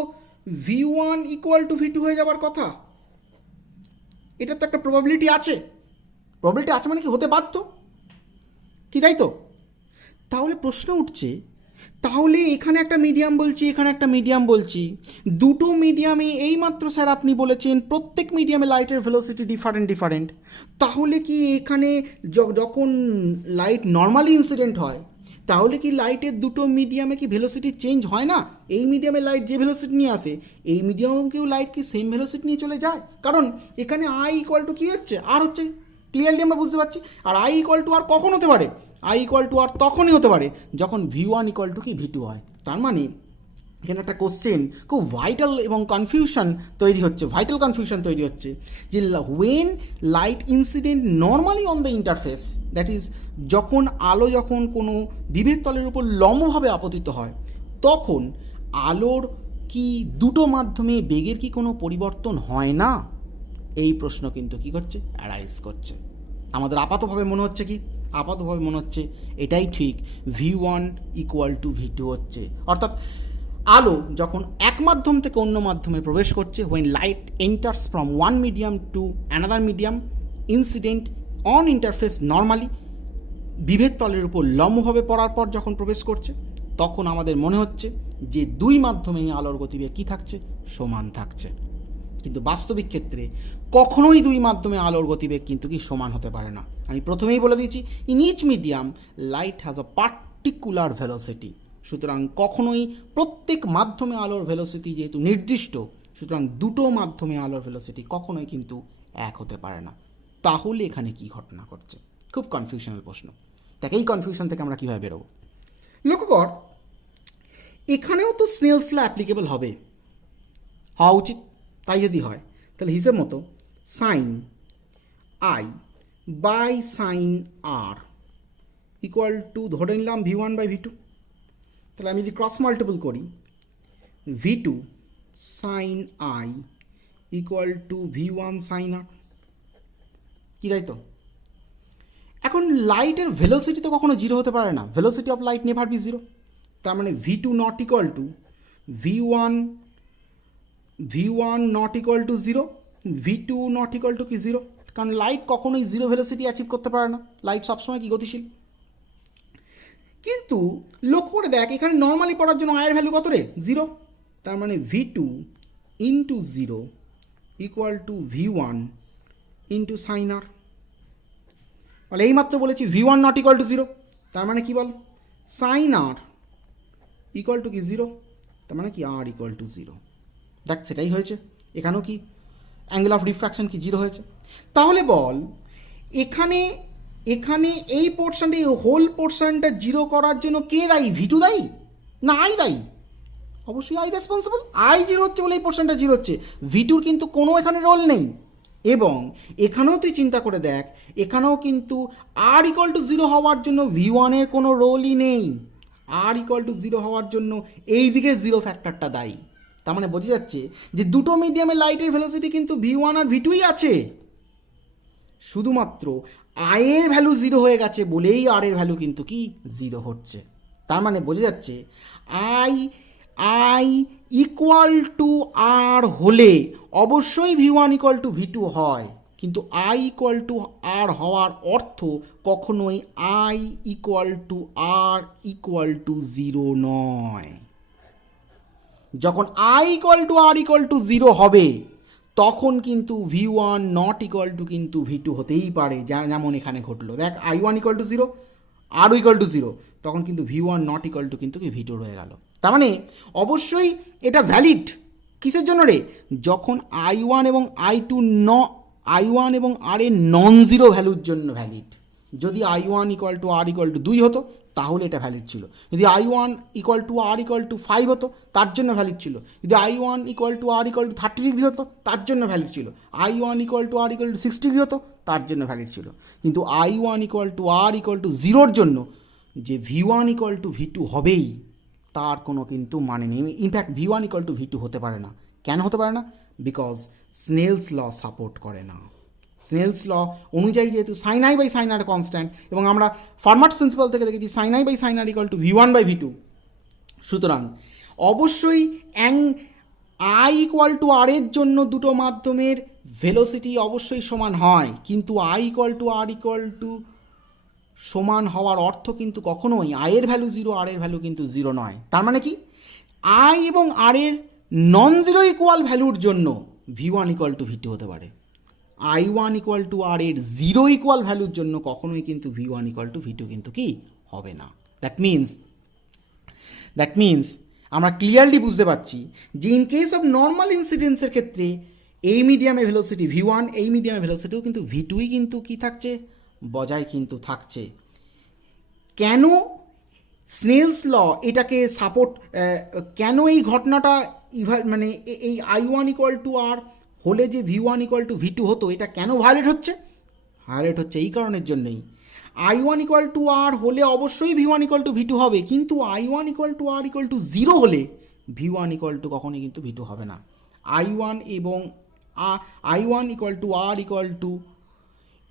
V1 ইকুয়াল টু V2 হয়ে যাবার কথা। এটার তো একটা প্রবাবিলিটি আছে, প্রবাবিলিটি আছে মানে কি হতে বাধ্য, কি তাই তো? তাহলে প্রশ্ন উঠছে, তাহলে এখানে একটা মিডিয়াম বলছি, এখানে একটা মিডিয়াম বলছি, দুটো মিডিয়ামে এইমাত্র স্যার আপনি বলেছেন প্রত্যেক মিডিয়ামে লাইটের ভেলোসিটি ডিফারেন্ট, তাহলে কি এখানে যখন লাইট নর্মালি ইনসিডেন্ট হয় তাহলে কি লাইটের দুটো মিডিয়ামে কি ভেলোসিটি চেঞ্জ হয় না? এই মিডিয়ামে লাইট যে ভেলোসিটি নিয়ে আসে এই মিডিয়ামেও লাইট কি সেম ভেলোসিটি নিয়ে চলে যায়? কারণ এখানে আই ইকুয়াল টু কী হচ্ছে, আর হচ্ছে, ক্লিয়ারলি আমরা বুঝতে পারছি। আর আই ইকুয়াল টু আর কখন হতে পারে? আই ইকুয়াল টু আর তখনই হতে পারে যখন V1 ইকুয়াল টু কি V2 হয়। তার মানে এখানে একটা কোশ্চেন খুব ভাইটাল এবং কনফিউশন তৈরি হচ্ছে, যে when light incident normally on the interface, that is যখন আলো যখন কোনো বিভেদ তলের উপর লম্বভাবে আপতিত হয় তখন আলোর কি দুটো মাধ্যমে বেগের কি কোনো পরিবর্তন হয় না? এই প্রশ্ন কিন্তু কী করছে, অ্যারাইজ করছে। আমাদের আপাতভাবে মনে হচ্ছে এটাই ঠিক, V1 ইকুয়াল টু V2 হচ্ছে। অর্থাৎ আলো যখন এক মাধ্যম থেকে অন্য মাধ্যমে প্রবেশ করছে, when light enters from one medium to another medium, incident on interface normally, বিভেদ তলের উপর লম্বভাবে পড়ার পর যখন প্রবেশ করছে তখন আমাদের মনে হচ্ছে যে দুই মাধ্যমেই আলোর গতিবেগ কী থাকছে, সমান থাকছে। কিন্তু বাস্তবিক ক্ষেত্রে কখনোই দুই মাধ্যমে আলোর গতিবেগ কিন্তু কি সমান হতে পারে না। আমি প্রথমেই বলে দিয়েছি, in each medium light has a particular velocity. সুতরাং কখনোই প্রত্যেক মাধ্যমে আলোর ভেলোসিটি যেহেতু নির্দিষ্ট, সুতরাং দুটো মাধ্যমে আলোর ভেলোসিটি কখনোই কিন্তু এক হতে পারে না। তাহলে এখানে কি ঘটনা ঘটছে? খুব কনফিউশনাল প্রশ্ন। দেখ এই কনফিউশন থেকে আমরা কীভাবে বেরোবো? লক্ষ্য কর, এখানেও তো স্নেলস ল অ্যাপ্লিকেবল হওয়া উচিত। তাই যদি হয় তাহলে হিসেব মতো sine I by sine R equal to ধরে নিলাম V1 বাই V2। তাহলে আমি যদি ক্রস মাল্টিপল করি, V2 sine I equal to V1 sine R, কি তাই তো? এখন লাইটের ভেলোসিটি তো কখনো জিরো হতে পারে না, velocity of light never be zero. তার মানে V2 not equal to V1 not equal to zero, V2 not equal to কি জিরো, কারণ লাইট কখনোই জিরো ভেলোসিটি অ্যাচিভ করতে পারে না, লাইট সবসময় কি গতিশীল। কিন্তু লক্ষ্য করে দেখ, এখানে নর্মালি পড়ার জন্য আয়ের ভ্যালু কত রে, জিরো। তার মানে V2 into zero equal to V1 into sine R. বলে এইমাত্র বলেছি V1 not equal to zero, তার মানে কি বল, সাইন আর ইকুয়াল টু কি জিরো, তার মানে কি আর ইকুয়াল টু জিরো। দেখ সেটাই হয়েছে, এখানেও কি অ্যাঙ্গেল অফ রিফ্র্যাকশন কি জিরো হয়েছে। তাহলে বল এখানে এই পোর্শনটা, এই হোল পোর্শনটা জিরো করার জন্য কে দায়ী, V2 দায়ী না আই দায়ী? অবশ্যই আই রেসপন্সিবল। আই জিরো হচ্ছে বলে এই পোর্শনটা জিরো হচ্ছে, V2'র কিন্তু কোনো এখানে রোল নেই। এবং এখানেও তুই চিন্তা করে দেখ, এখানেও কিন্তু আর ইকুয়াল টু জিরো হওয়ার জন্য V1-এর কোনো রোলই নেই। আর ইকুয়াল টু জিরো হওয়ার জন্য এই দিকের জিরো ফ্যাক্টরটা দায়ী। তার মানে বোঝা যাচ্ছে যে দুটো মিডিয়ামে লাইটের ভেলোসিটি কিন্তু V1 আর V2'ই আছে, শুধুমাত্র আয়ের ভ্যালু জিরো হয়ে গেছে বলেই আর এর ভ্যালু কিন্তু কি জিরো হচ্ছে। তার মানে বোঝা যাচ্ছে আই ইকুয়াল টু আর হলে অবশ্যই V1 ইকুয়াল টু V2 হয়, কিন্তু আই ইকুয়াল টু আর হওয়ার অর্থ কখনোই I equal to R equal to zero নয়। যখন I equal to R equal to zero হবে তখন কিন্তু V1 নট ইকুয়াল টু কিন্তু V2 হতেই পারে, যেমন এখানে ঘটলো। দেখ I1 equal to zero, R equal to zero, তখন কিন্তু V1 নট ইকুয়াল টু কিন্তু কি V2 রয়ে গেল। তার মানে অবশ্যই এটা ভ্যালিড কিসের জন্য রে, যখন I1 এবং I2 I1 এবং আর এর নন জিরো ভ্যালুর জন্য ভ্যালিড। যদি i1 equal to R equal to 2 হতো তাহলে এটা ভ্যালিড ছিল। যদি i1 equal to R equal to 5 হতো তার জন্য ভ্যালিড ছিল। যদি i1 equal to R equal to 30 degree হতো তার জন্য ভ্যালিড ছিল। i1 equal to R equal to 6 degree হতো তার জন্য ভ্যালিড ছিল। কিন্তু i1 equal to R equal to 0-র জন্য যে v1 ইকুয়াল টু v2 হবেই তার কোনো কিন্তু মানে নেই। In fact v1 equal to v2 হতে পারে না। কেন হতে পারে না? বিকজ স্নেলস ল সাপোর্ট করে না। স্নেলস ল অনুযায়ী যেহেতু sine I by sine R constant, এবং আমরা ফার্মার্স প্রিন্সিপাল থেকে দেখেছি sine I by sine R equal to v1/v2, সুতরাং অবশ্যই আই ইকুয়াল টু আর এর জন্য দুটো মাধ্যমের ভেলোসিটি অবশ্যই সমান হয়, কিন্তু I equal to R equal to সমান হওয়ার অর্থ কিন্তু কখনোই আয়ের ভ্যালু 0 আর এর ভ্যালু কিন্তু 0 নয়। তার মানে কি, আই এবং আর এর নন জিরো ইকুয়াল ভ্যালুর জন্য v1 ইকুয়াল টু v2 হতে পারে। i1 ইকুয়াল টু আর এর 0 ইকুয়াল ভ্যালুর জন্য কখনোই কিন্তু v1 ইকুয়াল টু v2 কিন্তু কি হবে না। দ্যাট মিনস আমরা ক্লিয়ারলি বুঝতে পারছি যে ইন কেস অফ নর্মাল ইনসিডেন্সের ক্ষেত্রে এই মিডিয়ামে ভেলোসিটি v1, এই মিডিয়ামে ভেলোসিটিও কিন্তু v2ই কিন্তু কি থাকছে, বজায় কিন্তু থাকছে। কেন স্নেলস ল এটাকে সাপোর্ট, কেন এই ঘটনাটা মানে এই i1 ইকুয়াল টু আর হলে যে v1 ইকুয়াল টু v2 হতো এটা কেন ভায়োলেট হচ্ছে? ভায়োলেট হচ্ছে এই কারণের জন্যই, i1 ইকুয়াল টু আর হলে অবশ্যই v1 ইকুয়াল টু v2 হবে, কিন্তু i1 equal to R equal to 0 হলে v1 ইকুয়াল টু কখনই কিন্তু v2 হবে না। i1 equal to R equal to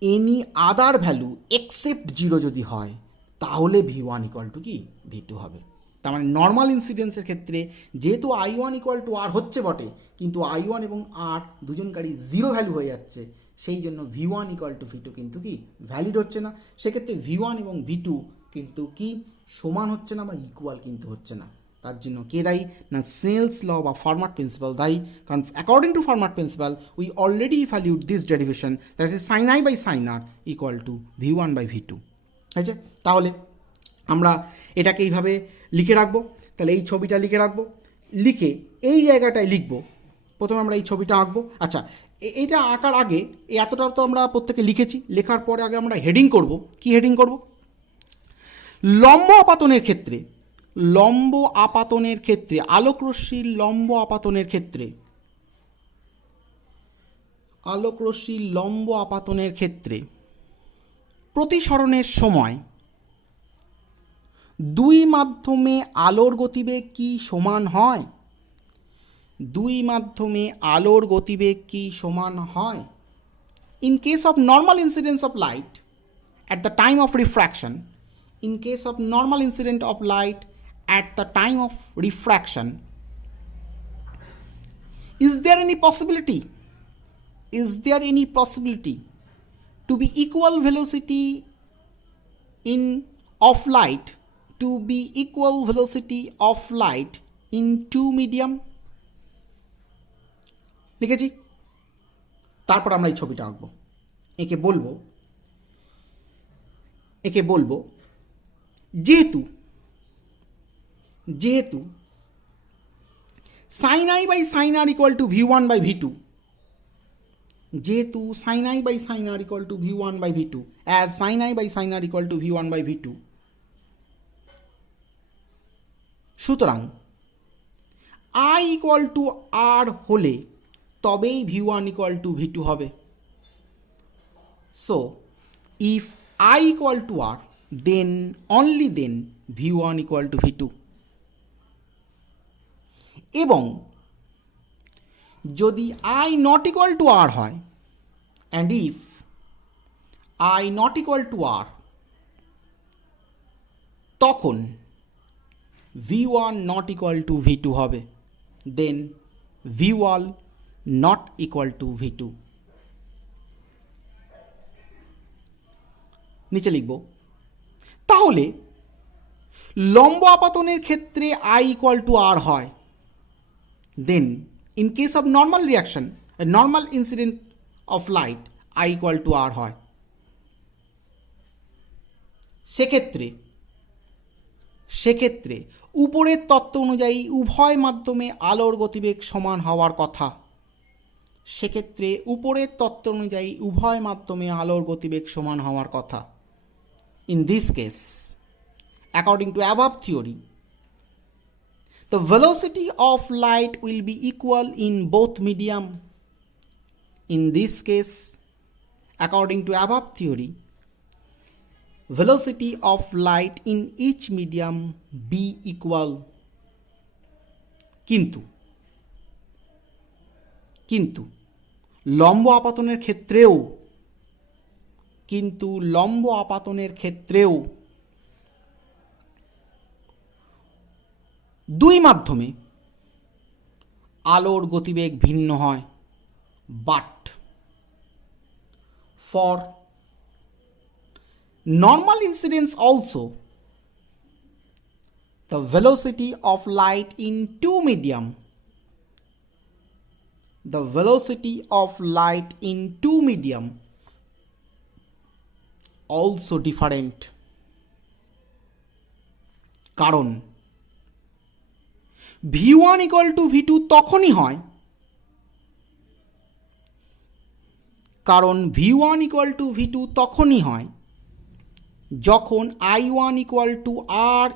any other value except 0 যদি হয় তাহলে v1 ইকুয়াল টু কি v2 হবে। তার মানে নর্মাল ইনসিডেন্সের ক্ষেত্রে যেহেতু i1 ইকুয়াল টু আর হচ্ছে বটে, কিন্তু i1 এবং আর দুজনকারই 0 ভ্যালু হয়ে যাচ্ছে, সেই জন্য v1 ইকুয়াল টু v2 কিন্তু কি ভ্যালিড হচ্ছে না। সেক্ষেত্রে v1 এবং v2 কিন্তু কি সমান হচ্ছে না বা ইকুয়াল কিন্তু হচ্ছে না। তার জন্য কে দায়ী না স্নেলস ল বা ফার্মার প্রিন্সিপাল দায়ী, কারণ according to Fermat principle we already valued this derivation that is sine I by sine R equal to v1/v2। ঠিক আছে, তাহলে আমরা এটাকে এইভাবে লিখে রাখবো। তাহলে এই ছবিটা লিখে রাখবো, লিখে এই জায়গাটায় লিখবো। প্রথমে আমরা এই ছবিটা আঁকবো। আচ্ছা, এইটা আঁকার আগে এই এতটা তো আমরা প্রত্যেকে লিখেছি, লেখার পরে আগে আমরা হেডিং করব। কি হেডিং করব? লম্ব আপাতনের ক্ষেত্রে, আলোকরশ্মির লম্ব আপাতনের ক্ষেত্রে প্রতিসরণের সময় দুই মাধ্যমে আলোর গতিবেগ কি সমান হয়? In case of normal incidence of light at the time of refraction, is there any possibility to be equal velocity of light in two medium? লিখেছি। তারপর আমরা এই ছবিটা আঁকবো। একে বলবো যেহেতু sine I by sine R equal to v1/v2, as sin I by sin r equal to v1/v2, সুতরাং I ইকুয়াল টু আর হলে তবেই v1 ইকুয়াল টু v2 হবে। So if I equal to R then only then v1 equal to v2, এবং যদি I not equal to R হয়, and if I not equal to R, তখন v1 not equal to v2 হবে, দেন v1 not equal to v2। নিচে লিখব, তাহলে লম্ব আপাতনের ক্ষেত্রে I ইকুয়াল টু আর হয়, then in case of normal reaction, normal incident of light I equal to R হয়। সেক্ষেত্রে উপরের তত্ত্ব অনুযায়ী উভয় মাধ্যমে আলোর গতিবেগ সমান হওয়ার কথা। In this case, according to above theory, the velocity of light will be equal in both medium. In this case, according to above theory, velocity of light in each medium be equal. কিন্তু লম্ব আপাতনের ক্ষেত্রেও দুই মাধ্যমে আলোর গতিবেগ ভিন্ন হয়, but for normal incidence also, the velocity of light in two medium, the velocity of light in two medium also different. কারণ v1 equal to v2 তখনই হয়, যখন I1 equal to R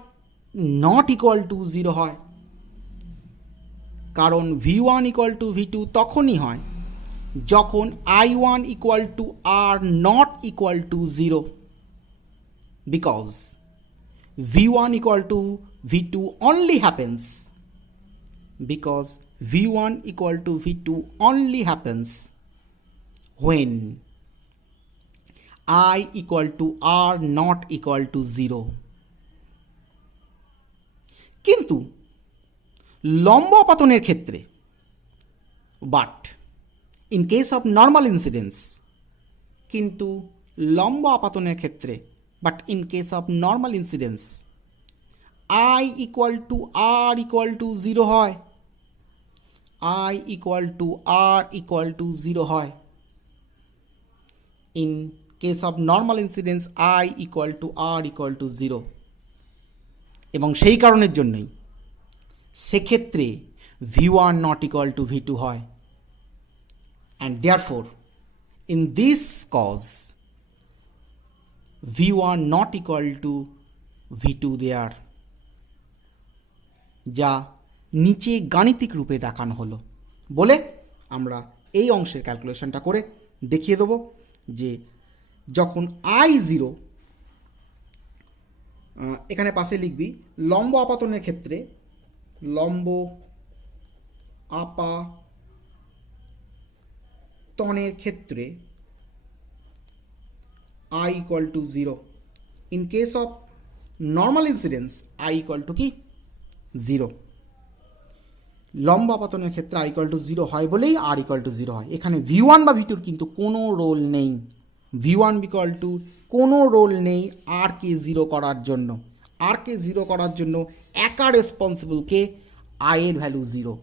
not equal to 0 হয়। কারণ v1 equal to v2 তখনই হয় যখন I1 equal to R not equal to 0, because v1 equal to v2 only happens when I equal to R not equal to 0. কিন্তু লম্ব আপাতনের ক্ষেত্রে, but in case of normal incidence, I equal to R equal to 0 হয়, in case of normal incidence I equal to R equal to 0, এবং সেই কারণের জন্যই সেক্ষেত্রে v1 not equal to v2 হয়, and therefore in this cause v1 not equal to v2 there, যা নিচে গাণিতিক রূপে দেখানো হলো। বলে আমরা এই অংশের ক্যালকুলেশনটা করে দেখিয়ে দেবো যে যখন I0, এখানে পাশে লিখবি লম্ব আপাতনের ক্ষেত্রে, I equal to 0. In case of normal incidence I equal to কি 0, লম্ব আপাতনের ক্ষেত্রে I equal to 0 হয় বলেই R equal to 0 হয়। এখানে v1 বা v2 কিন্তু কোনো রোল নেই, v1 equal to কোনো রোল নেই R কে 0 করার জন্য, একা রেসপন্সিবল কে I এর ভ্যালু 0,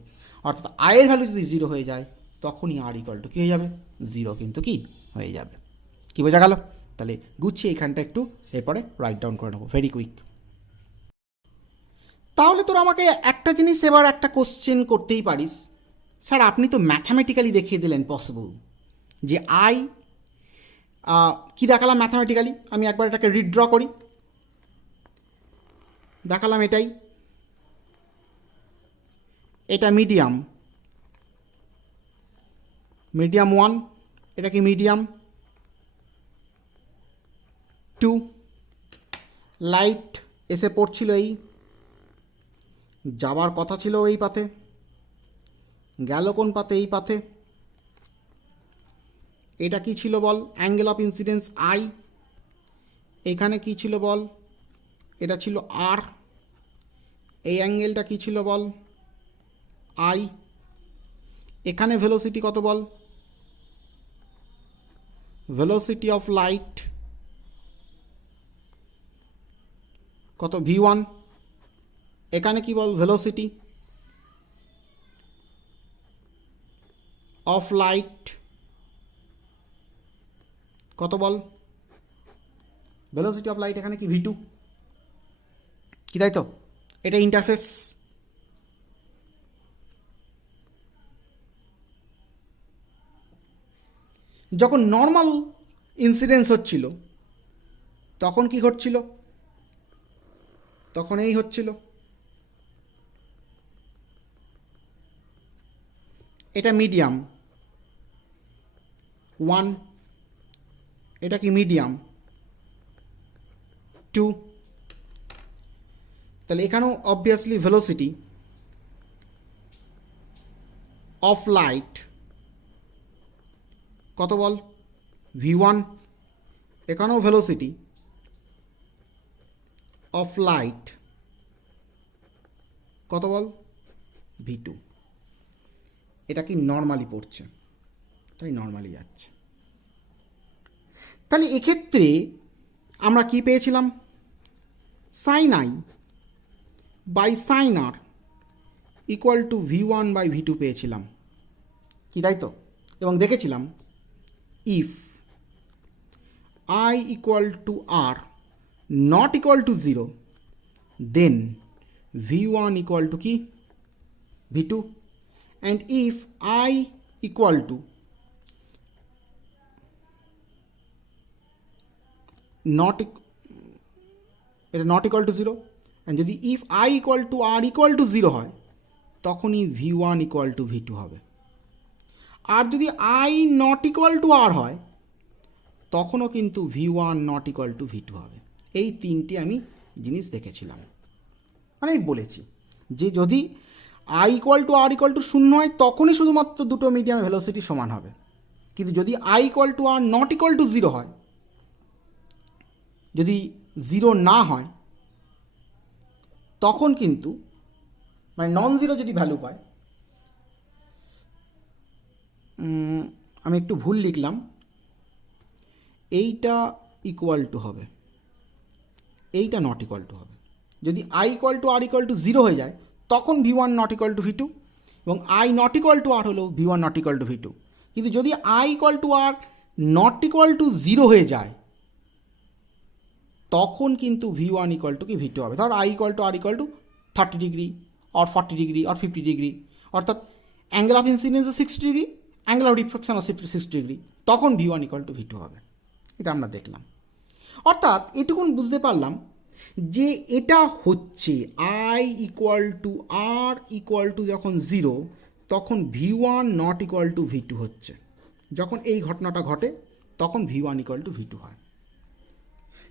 অর্থাৎ I এর ভ্যালু যদি 0 হয়ে যায় তখনই R equal to কী হয়ে যাবে, 0 কিন্তু কি হয়ে যাবে। কি বোঝা গেল? তাহলে গুছিয়ে এখানটা একটু এরপরে রাইট ডাউন করে নেবো, ভেরি কুইক। তাহলে তোরা আমাকে একটা জিনিস এবার একটা কোশ্চেন করতেই পারিস, স্যার আপনি তো ম্যাথামেটিক্যালি দেখিয়ে দিলেন পসিবল, যে I কি দেখালাম ম্যাথামেটিক্যালি, আমি একবার এটাকে রিড্র করি, দেখালাম এটাই, এটা মিডিয়াম 1, এটা কি মিডিয়াম 2, লাইট এসে পড়ছিল এই, যাবার কথা ছিল এই পাথে, গেল কোন পাথে, এই পাথে। এটা কি ছিল বল, অ্যাঙ্গেল অফ ইনসিডেন্স I, এখানে কি ছিল বল, এটা ছিল R, এই অ্যাঙ্গেলটা কি ছিল বল I, এখানে ভেলোসিটি কত বল, ভেলোসিটি অফ লাইট কত v1, এখানে কি বল ভেলোসিটি অফ লাইট কত বল, ভেলোসিটি অফ লাইট এখানে কি v2, কি তাই তো, এটা ইন্টারফেস। যখন নর্মাল ইনসিডেন্স হচ্ছিল তখন কি ঘটছিল? তখন এই হচ্ছিল, এটা মিডিয়াম 1, এটা কি মিডিয়াম 2। তাহলে এখানেও অবভিয়াসলি ভেলোসিটি অফ লাইট কত বল? v1। এখানেও ভেলোসিটি অফ লাইট কত বল? v2। এটা কি নর্মালি পড়ছে, তাই নর্মালি যাচ্ছে। তাহলে এক্ষেত্রে আমরা কি পেয়েছিলাম? Sine I by sine R equal to v1 by v2 পেয়েছিলাম, কি তাই তো? এবং দেখেছিলাম if I equal to R not equal to 0, then v1 equal to কি? v2, and if I equal to এটা not equal to 0, and যদি if I equal to R equal to 0 হয় তখনই v1 equal to v2 হবে। আর যদি I not equal to R হয় তখনও কিন্তু v1 not equal to v2 হবে। এই তিনটি আমি জিনিস দেখেছিলাম, মানে আমি বলেছি যে যদি I equal to R equal to 0 হয় তখনই শুধুমাত্র দুটো মিডিয়াম ভেলোসিটি সমান হবে, কিন্তু যদি I equal to R not equal to 0 হয়, যদি 0 না হয় তখন কিন্তু মানে নন জিরো যদি ভ্যালু পায়, আমি একটু ভুল লিখলাম, এইটা ইকুয়াল টু হবে, এইটা নট ইকুয়াল টু হবে। যদি I equal to R equal to 0 হয়ে যায় তখন v1 not equal to v2, এবং I not equal to R হলেও v1 not equal to v2। কিন্তু যদি I equal to R not equal to 0 হয়ে যায় তখন কিন্তু v1 ইকুয়াল টু কি v2 হবে। ধর I equal to R equal to 30 degree or 40 degree or 50 degree, অর্থাৎ angle of incidence 60 degree, angle of reflection 60 degree, তখন v1 ইকুয়াল টু v2 হবে। এটা আমরা দেখলাম। অর্থাৎ এটুকুন বুঝতে পারলাম যে এটা হচ্ছে I equal to R equal two যখন 0 তখন v1 not equal to v2 হচ্ছে। যখন এই ঘটনাটা ঘটে তখন v1 ইকুয়াল টু v2 হয়।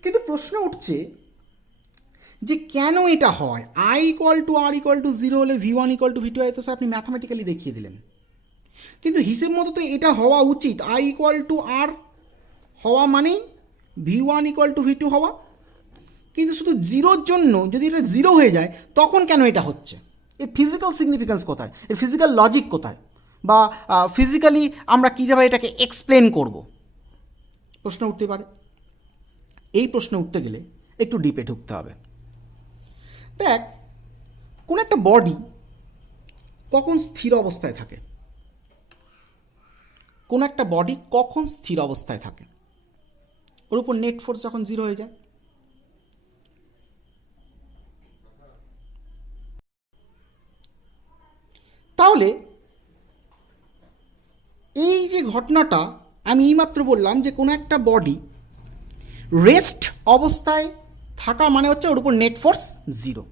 কিন্তু প্রশ্ন উঠছে যে কেন এটা হয়? I equal to R equal to 0 হলে v1 ইকুয়াল টু v2 হয়, তো স্যার আপনি ম্যাথামেটিক্যালি দেখিয়ে দিলেন, কিন্তু হিসেব মতো তো এটা হওয়া উচিত। I ইকুয়াল টু R হওয়া মানেই v1 ইকুয়াল টু v2 হওয়া, কিন্তু শুধু জিরোর জন্য যদি এটা 0 হয়ে যায় তখন কেন এটা হচ্ছে? এর ফিজিক্যাল সিগনিফিক্যান্স কোথায়? এর ফিজিক্যাল লজিক কোথায়? বা ফিজিক্যালি আমরা কীভাবে এটাকে এক্সপ্লেন করব? প্রশ্ন উঠতে পারে। এই প্রশ্ন উঠতে গেলে একটু ডিপে ঢুকতে হবে। দেখ, কোন একটা বডি কখন স্থির অবস্থায় থাকে? কোন একটা বডি কখন স্থির অবস্থায় থাকে? ওর উপর নেট ফোর্স যখন 0 হয়ে যায়। তাহলে এই যে ঘটনাটা আমি এইমাত্র বললাম যে কোনো একটা বডি রেস্ট অবস্থায় থাকা মানে হচ্ছে ওর উপর নেট ফোর্স 0।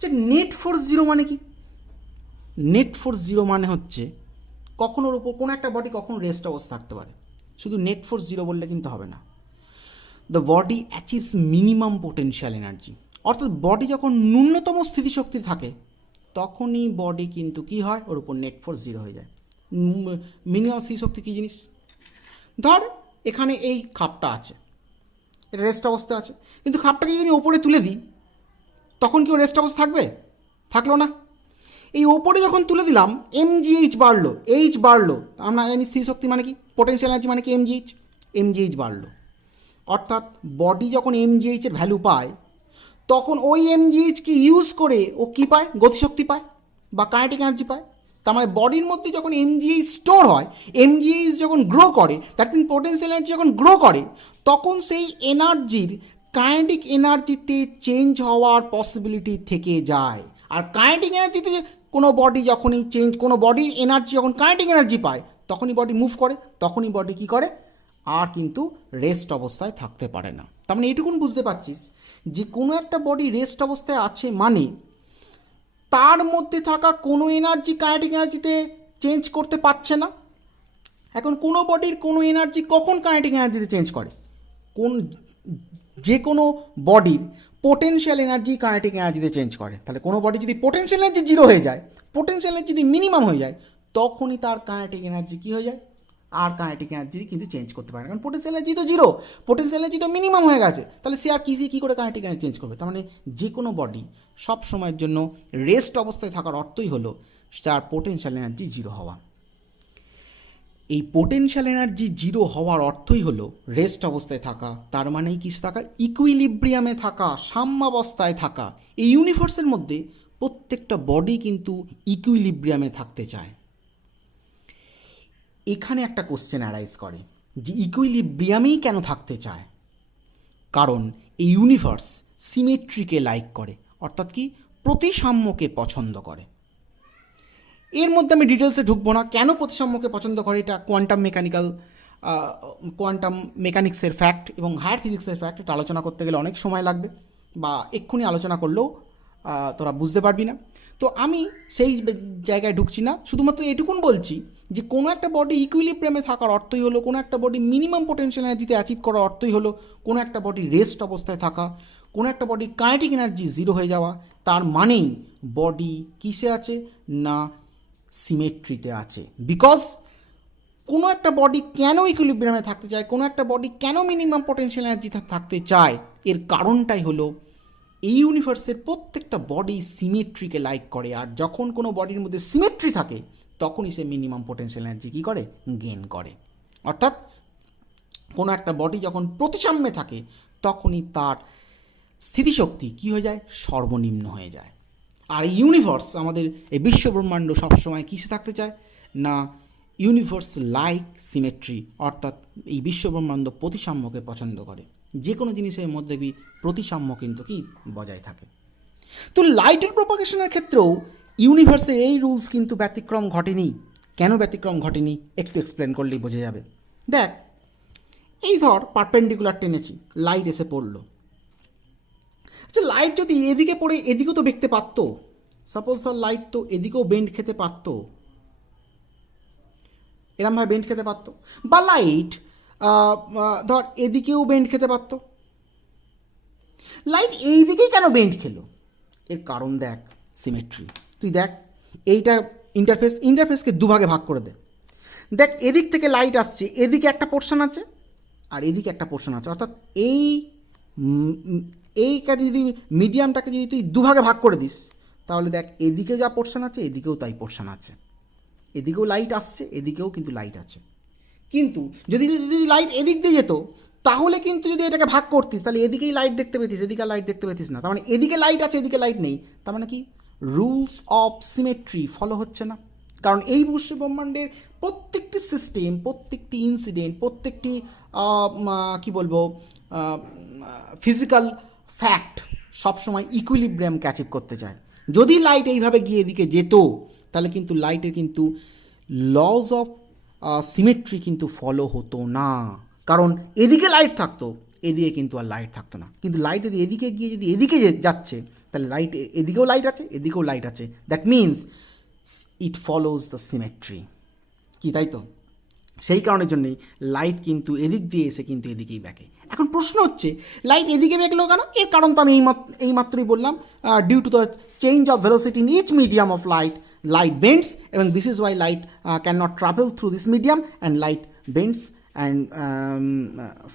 যে নেট ফোর্স 0 মানে কি? নেট ফোর্স 0 মানে হচ্ছে কখন ওর উপর কোনো একটা বডি কখন রেস্ট অবস্থা থাকতে পারে। শুধু নেট ফোর্স 0 বললে কিন্তু হবে না। The body অ্যাচিভস minimum potential energy, অর্থাৎ বডি যখন ন্যূনতম স্থিতিশক্তি থাকে তখনই বডি কিন্তু কি হয়? ওর উপর নেট ফোর্স 0 হয়ে যায়। মিনিমাম স্থিতিশক্তি কী জিনিস? ধর এখানে এই খাপটা আছে, এটা রেস্ট অবস্থা আছে, কিন্তু খাপটাকে যদি আমি ওপরে তুলে দিই তখন কি ও রেস্ট অবস্থা থাকবে? থাকলো না। এই ওপরে যখন তুলে দিলাম mgh বাড়লো, এইচ বাড়লো, আমরা জানি স্থিতিশক্তি মানে কি? পোটেনশিয়াল এনার্জি মানে কি? mgh বাড়লো। অর্থাৎ বডি যখন mgh এর ভ্যালু পায় তখন ওই mgh-কে ইউজ করে ও কী পায়? গতিশক্তি পায় বা কাইনেটিক এনার্জি পায়। তার মানে বডির মধ্যে যখন mgh স্টোর হয়, mgh যখন গ্রো করে, দ্যাট মিন পোটেনশিয়াল এনার্জি যখন গ্রো করে, তখন সেই এনার্জির কাইনেটিক এনার্জিতে চেঞ্জ হওয়ার পসিবিলিটি থেকে যায়। আর কাইনেটিক এনার্জিতে কোনো বডি যখনই কোনো বডির এনার্জি যখন কাইনেটিক এনার্জি পায় তখনই বডি মুভ করে, তখনই বডি কী করে? আর কিন্তু রেস্ট অবস্থায় থাকতে পারে না। তার মানে এইটুকুন বুঝতে পারছিস যে কোনো একটা বডি রেস্ট অবস্থায় আছে মানে তার মধ্যে থাকা কোনো এনার্জি কাইনেটিক এনার্জিতে চেঞ্জ করতে পারছে না। এখন কোনো বডির কোনো এনার্জি কখন কাইনেটিক এনার্জিতে চেঞ্জ করে? কোন যে কোনো বডির পোটেনশিয়াল এনার্জি কাইনেটিক এনার্জিতে চেঞ্জ করে। তাহলে কোনো বডি যদি পোটেনশিয়াল এনার্জি জিরো হয়ে যায়, পোটেনশিয়াল এনার্জি যদি মিনিমাম হয়ে যায়, তখনই তার কাইনেটিক এনার্জি কী হয়ে যায়? আর কাইনেটিক এনার্জি কিন্তু চেঞ্জ করতে পারে না, কারণ পোটেনশিয়াল এনার্জি তো জিরো, পোটেনশিয়াল এনার্জি তো মিনিমাম হয়ে গেছে। তাহলে সে আর কী করে কাইনেটিক এনার্জি চেঞ্জ করবে? তার মানে যে কোনো বডি সব সময়ের জন্য রেস্ট অবস্থায় থাকার অর্থই হলো তার পোটেনশিয়াল এনার্জি জিরো হওয়া। এই পোটেনশিয়াল এনার্জি জিরো হওয়ার অর্থই হলো রেস্ট অবস্থায় থাকা, তার মানেই কি থাকা? ইকুইলিব্রিয়ামে থাকা, সাম্যাবস্থায় থাকা। এই ইউনিভার্সের মধ্যে প্রত্যেকটা বডি কিন্তু ইকুইলিব্রিয়ামে থাকতে চায়। এখানে একটা কোশ্চেন অ্যারাইজ করে যে ইকুইলিব্রিয়ামেই কেন থাকতে চায়? কারণ এই ইউনিভার্স সিমেট্রিকে লাইক করে, অর্থাৎ কি প্রতিসাম্যকে পছন্দ করে। এর মধ্যে আমি ডিটেলসে ঢুকবো না, কেন প্রতিসাম্যকে পছন্দ করে, এটা কোয়ান্টাম মেকানিক্সের ফ্যাক্ট এবং হায়ার ফিজিক্সের ফ্যাক্ট। এটা আলোচনা করতে গেলে অনেক সময় লাগবে, বা এক্ষুনি আলোচনা করলেও তোরা বুঝতে পারবি না। তো আমি সেই জায়গায় ঢুকছি না, শুধুমাত্র এটুকুন বলছি যে কোনো একটা বডি ইকুইলিব্রিয়ামে থাকার অর্থই হলো, কোনো একটা বডি মিনিমাম পোটেনশিয়াল এনার্জিতে অ্যাচিভ করার অর্থই হলো কোনো একটা বডি রেস্ট অবস্থায় থাকা, কোনো একটা বডির কাইনেটিক এনার্জি জিরো হয়ে যাওয়া। তার মানেই বডি কিসে আছে? না সিমেট্রিতে আছে। বিকজ কোনো একটা বডি কেন ইকুইলিব্রিয়ামে থাকতে চায়, কোনো একটা বডি কেন মিনিমাম পোটেনশিয়াল এনার্জি থাকতে চায়, এর কারণটাই হলো এই ইউনিভার্সের প্রত্যেকটা বডি সিমেট্রিকে লাইক করে। আর যখন কোনো বডির মধ্যে সিমেট্রি থাকে তখনই সে মিনিমাম পোটেনশিয়াল এনার্জি কী করে? গেইন করে। অর্থাৎ কোনো একটা বডি যখন প্রতিসাম্যে থাকে তখনই তার স্থিতিশক্তি কী হয়ে যায়? সর্বনিম্ন হয়ে যায়। আর ইউনিভার্স, আমাদের এই বিশ্বব্রহ্মাণ্ড সবসময় কিসে থাকতে চায়? না ইউনিভার্স লাইক সিমেট্রি, অর্থাৎ এই বিশ্বব্রহ্মাণ্ড প্রতিসাম্যকে পছন্দ করে। যে কোনো জিনিসের মধ্যে প্রতিসাম্য কিন্তু কি বজায় থাকে। তো লাইটের প্রপাগেশনের ক্ষেত্রেও ইউনিভার্সের এই রুলস কিন্তু ব্যতিক্রম ঘটেনি। কেন ব্যতিক্রম ঘটেনি একটু এক্সপ্লেন করলেই বোঝা যাবে। দেখ, এই ধর পারপেন্ডিকুলার টেনেছি, লাইট এসে পড়লো। আচ্ছা, লাইট যদি এদিকে পড়ে এদিকেও তো দেখতে পারতো। সাপোজ ধর লাইট তো এদিকেও বেন্ড খেতে পারতো, এরমভাবে বেন্ড খেতে পারতো। বা লাইট ধর এদিকেও বেন্ড খেতে পারতো। লাইট এই দিকেই কেন বেন্ড খেলো? এর কারণ দেখ, সিমেট্রি। তুই দেখ এইটা ইন্টারফেসকে দুভাগে ভাগ করে দে। দেখ, এদিক থেকে লাইট আসছে, এদিকে একটা পোর্শন আছে আর এদিকে একটা পোর্শন আছে। অর্থাৎ এইটা যদি মিডিয়ামটাকে যদি তুই দুভাগে ভাগ করে দিস, তাহলে দেখ এদিকে যা পোর্শন আছে এদিকেও তাই পোর্শন আছে। এদিকেও লাইট আসছে, এদিকেও কিন্তু লাইট আছে। কিন্তু যদি লাইট এদিক দিয়ে যেত, তাহলে কিন্তু যদি এটাকে ভাগ করতিস, তাহলে এদিকেই লাইট দেখতে পেতিস, এদিকে লাইট দেখতে পেতিস না। তার মানে এদিকে লাইট আছে, এদিকে লাইট নেই। তার মানে কি? রুলস অফ সিমেট্রি ফলো হচ্ছে না। কারণ এই বিশ্বব্রহ্মাণ্ডের প্রত্যেকটি সিস্টেম, প্রত্যেকটি ইনসিডেন্ট, প্রত্যেকটি কি বলবো ফিজিক্যাল ফ্যাক্ট সবসময় ইকুইলিব্রিয়ামকে অ্যাচিভ করতে চায়। যদি লাইট এইভাবে গিয়ে এদিকে যেত, তাহলে কিন্তু লাইটের কিন্তু লজ অফ সিমেট্রি কিন্তু ফলো হতো না। কারণ এদিকে লাইট থাকতো, এদিকে কিন্তু আর লাইট থাকতো না। কিন্তু লাইট যদি এদিকে গিয়ে যদি এদিকে যাচ্ছে, তাহলে লাইট এদিকেও লাইট আছে, এদিকেও লাইট আছে। That means it follows the symmetry. কি তাই তো? সেই কারণের জন্যই লাইট কিন্তু এদিক দিয়ে এসে কিন্তু এদিকেই ব্যাকে। এখন প্রশ্ন হচ্ছে, লাইট এদিকে বেঁকলো কেন? এর কারণ তো আমি এইমাত্রই বললাম, due to the change of velocity in each medium of light bends, এবং this is why light can not travel through this medium and light bends and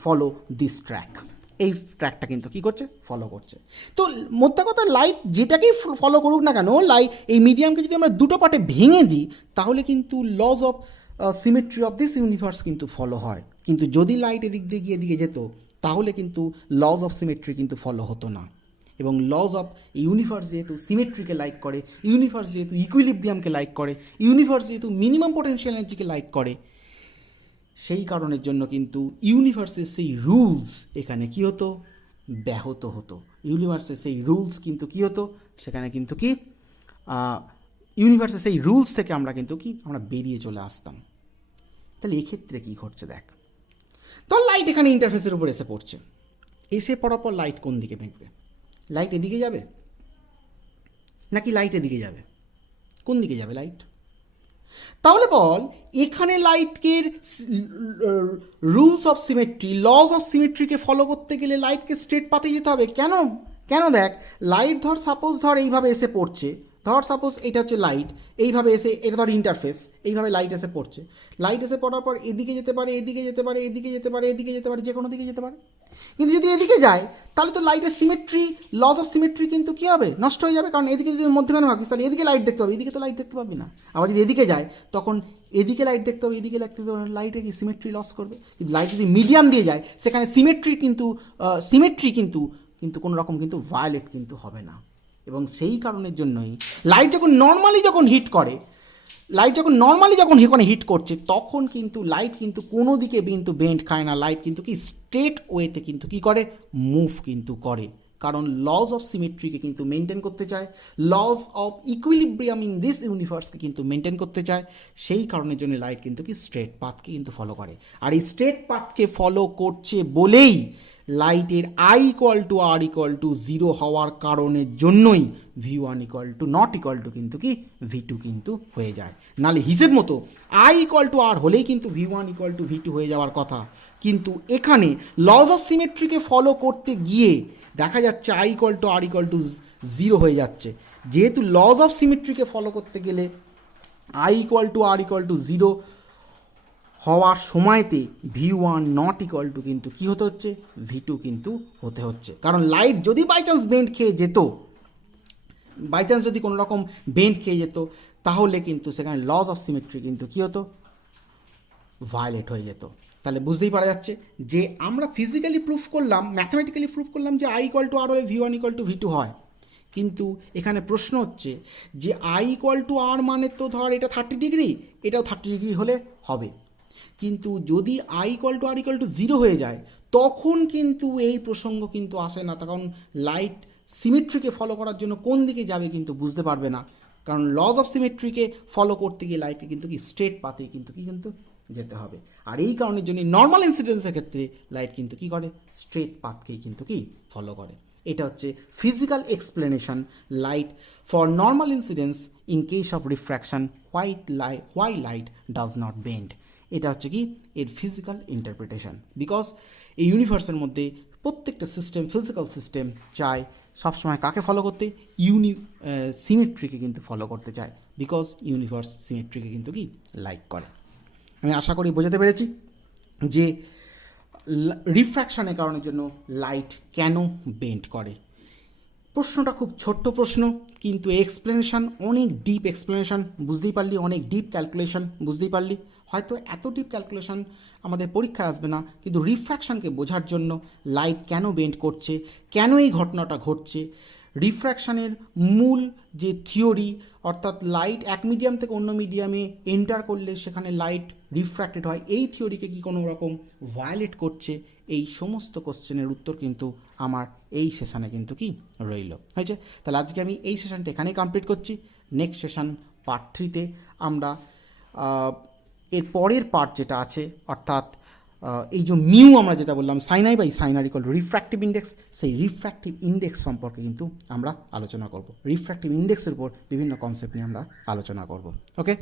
follow this track. এই ট্র্যাকটা কিন্তু কী করছে? ফলো করছে। তো মোদ্দা কথা, লাইট যেটাকেই ফলো করুক না কেন, এই মিডিয়ামকে যদি আমরা দুটো পার্টে ভেঙে দিই, তাহলে কিন্তু lodge of symmetry of this universe কিন্তু ফলো হয়। কিন্তু যদি লাইট এদিক দিয়ে গিয়ে এদিকে যেত, তাহলে কিন্তু লজ অফ সিমেট্রি কিন্তু ফলো হতো না। এবং লজ অফ ইউনিভার্স যেহেতু সিমেট্রিকে লাইক করে, ইউনিভার্স যেহেতু ইকুইলিব্রিয়ামকে লাইক করে, ইউনিভার্স যেহেতু মিনিমাম পোটেনশিয়াল এনার্জিকে লাইক করে, সেই কারণের জন্য কিন্তু ইউনিভার্সের সেই রুলস এখানে কী হতো? ব্যাহত হতো। ইউনিভার্সের সেই রুলস কিন্তু কী হতো? সেখানে কিন্তু কি ইউনিভার্সের সেই রুলস থেকে আমরা কিন্তু আমরা বেরিয়ে চলে আসতাম। তাহলে এক্ষেত্রে কী ঘটছে দেখ। তো লাইট এখানে ইন্টারফেসের উপর এসে পড়ছে, এসে পড়ার পর লাইট কোন দিকে বেঁকবে? লাইট এদিকে যাবে নাকি লাইট এদিকে যাবে? কোন দিকে যাবে লাইট? তাহলে বল এখানে লাইটকে rules of symmetry, laws of সিমেট্রিকে ফলো করতে গেলে লাইটকে স্ট্রেট পাতে যেতে হবে। কেন? দেখ, লাইট ধর এইভাবে এসে পড়ছে, ধর সাপোজ এটা হচ্ছে লাইট, এইভাবে এসে এটা ধর ইন্টারফেস, এইভাবে লাইট এসে পড়ছে, লাইট এসে পড়ার পর এদিকে যেতে পারে, এদিকে যেতে পারে, এদিকে যেতে পারে, এদিকে যেতে পারে, যে কোনো দিকে যেতে পারে। কিন্তু যদি এদিকে যায় তাহলে তো লাইটের সিমেট্রি, লস অফ সিমেট্রি কিন্তু কী হবে? নষ্ট হয়ে যাবে। কারণ এদিকে যদি মধ্যখানে ভাবিস তাহলে এদিকে লাইট দেখতে পাবি, এদিকে তো লাইট দেখতে পাবি না। আবার যদি এদিকে যায় তখন এদিকে লাইট দেখতে হবে, এদিকে দেখতে হবে, লাইটের কি সিমেট্রি লস করবে। কিন্তু লাইট যদি মিডিয়াম দিয়ে যায় সেখানে সিমেট্রি কিন্তু কোনো রকম কিন্তু ভায়োলেট কিন্তু হবে না। এবং সেই কারণের জন্যই লাইট যখন নর্মালি হিট করছে তখন কিন্তু লাইট কিন্তু কোনো দিকে কিন্তু বেন্ড খায় না, লাইট কিন্তু কি স্ট্রেট ওয়েতে কিন্তু কি করে, মুভ কিন্তু করে। কারণ লজ অফ সিমেট্রিকে কিন্তু মেনটেন করতে চায়, laws of equilibrium in this ইউনিভার্সকে কিন্তু মেনটেন করতে চায়। সেই কারণের জন্য লাইট কিন্তু কি স্ট্রেট পাথকে কিন্তু ফলো করে। আর এই স্ট্রেট পাথকে ফলো করছে বলেই লাইটের I=R=0 হওয়ার কারণের জন্যই V1 কিন্তু কি V2 কিন্তু হয়ে যায়। নালে হিসেব মতো I=R হলেই কিন্তু V1 V2 হয়ে যাওয়ার কথা। কিন্তু এখানে লজ অফ সিমেট্রিকে ফলো করতে গিয়ে দেখা যাচ্ছে I=R=0 হয়ে যাচ্ছে। যেহেতু লজ অফ সিমেট্রিকে ফলো করতে গেলে I=R=0 হওয়ার সময়তে V1 কিন্তু কী হতে হচ্ছে, V2 কিন্তু হতে হচ্ছে। কারণ লাইট যদি বাই চান্স যদি কোনো রকম বেন্ড খেয়ে যেত তাহলে কিন্তু সেখানে লজ অফ সিমেট্রি কিন্তু কী হতো, ভায়োলেট হয়ে যেত। তাহলে বুঝতেই পারা যাচ্ছে যে আমরা ফিজিক্যালি প্রুফ করলাম, ম্যাথমেটিক্যালি প্রুফ করলাম যে I=R হলে V1 V2 হয়। কিন্তু এখানে প্রশ্ন হচ্ছে যে I=R মানে তো ধর এটা 30 ডিগ্রি, এটাও 30 ডিগ্রি হলে হবে। কিন্তু যদি I=R=0 হয়ে যায় তখন কিন্তু এই প্রসঙ্গ কিন্তু আসে না। কারণ লাইট সিমেট্রিকে ফলো করার জন্য কোন দিকে যাবে কিন্তু বুঝতে পারবে না। কারণ লজ অফ সিমেট্রিকে ফলো করতে গিয়ে লাইটকে কিন্তু কি স্ট্রেট পাথেই কিন্তু যেতে হবে। আর এই কারণের জন্য নর্মাল ইনসিডেন্সের ক্ষেত্রে লাইট কিন্তু কি করে, স্ট্রেট পাথকেই কিন্তু কি ফলো করে। এটা হচ্ছে physical explanation light for normal incidence in case of refraction why light does not bend. এটা হচ্ছে কি এর ফিজিক্যাল ইন্টারপ্রিটেশন। বিকজ এই ইউনিভার্সের মধ্যে প্রত্যেকটা সিস্টেম, ফিজিক্যাল সিস্টেম চায় সবসময় কাকে ফলো করতে, সিমেট্রিকে কিন্তু ফলো করতে চায়। বিকজ ইউনিভার্স সিমেট্রিকে কিন্তু কি লাইক করে। আমি আশা করি বোঝাতে পেরেছি যে রিফ্র্যাকশনের কারণের জন্য লাইট কেন বেন্ড করে। প্রশ্নটা খুব ছোট্ট প্রশ্ন, কিন্তু এক্সপ্লেনেশন অনেক ডিপ এক্সপ্লেনেশন, বুঝতেই পারলি, অনেক ডিপ ক্যালকুলেশন বুঝতেই পারলি। হয়তো এত ডিপ ক্যালকুলেশন আমাদের পরীক্ষায় আসবে না, কিন্তু রিফ্র্যাকশনকে বোঝার জন্য লাইট কেন বেন্ড করছে, কেন এই ঘটনাটা ঘটছে, রিফ্র্যাকশনের মূল যে থিওরি, অর্থাৎ লাইট এক মিডিয়াম থেকে অন্য মিডিয়ামে এন্টার করলে সেখানে লাইট রিফ্র্যাক্টেড হয়, এই থিওরিকে কি কোনো রকম ভায়োলেট করছে, এই সমস্ত কোশ্চেনের উত্তর কিন্তু আমার এই সেশানে কিন্তু কি রইল হয়েছে। তাহলে আজকে আমি এই সেশনটা এখানেই কমপ্লিট করছি। নেক্সট সেশন পার্ট 3-তে আমরা এর পরের পার্ট যেটা আছে, অর্থাৎ এই যে মিউ আমরা যেটা বললাম sin I/sin রিফ্র্যাক্টিভ ইন্ডেক্স, সেই রিফ্র্যাক্টিভ ইন্ডেক্স সম্পর্কে কিন্তু আমরা আলোচনা করব। রিফ্র্যাক্টিভ ইন্ডেক্সের উপর বিভিন্ন কনসেপ্ট নিয়ে আমরা আলোচনা করব। ওকে।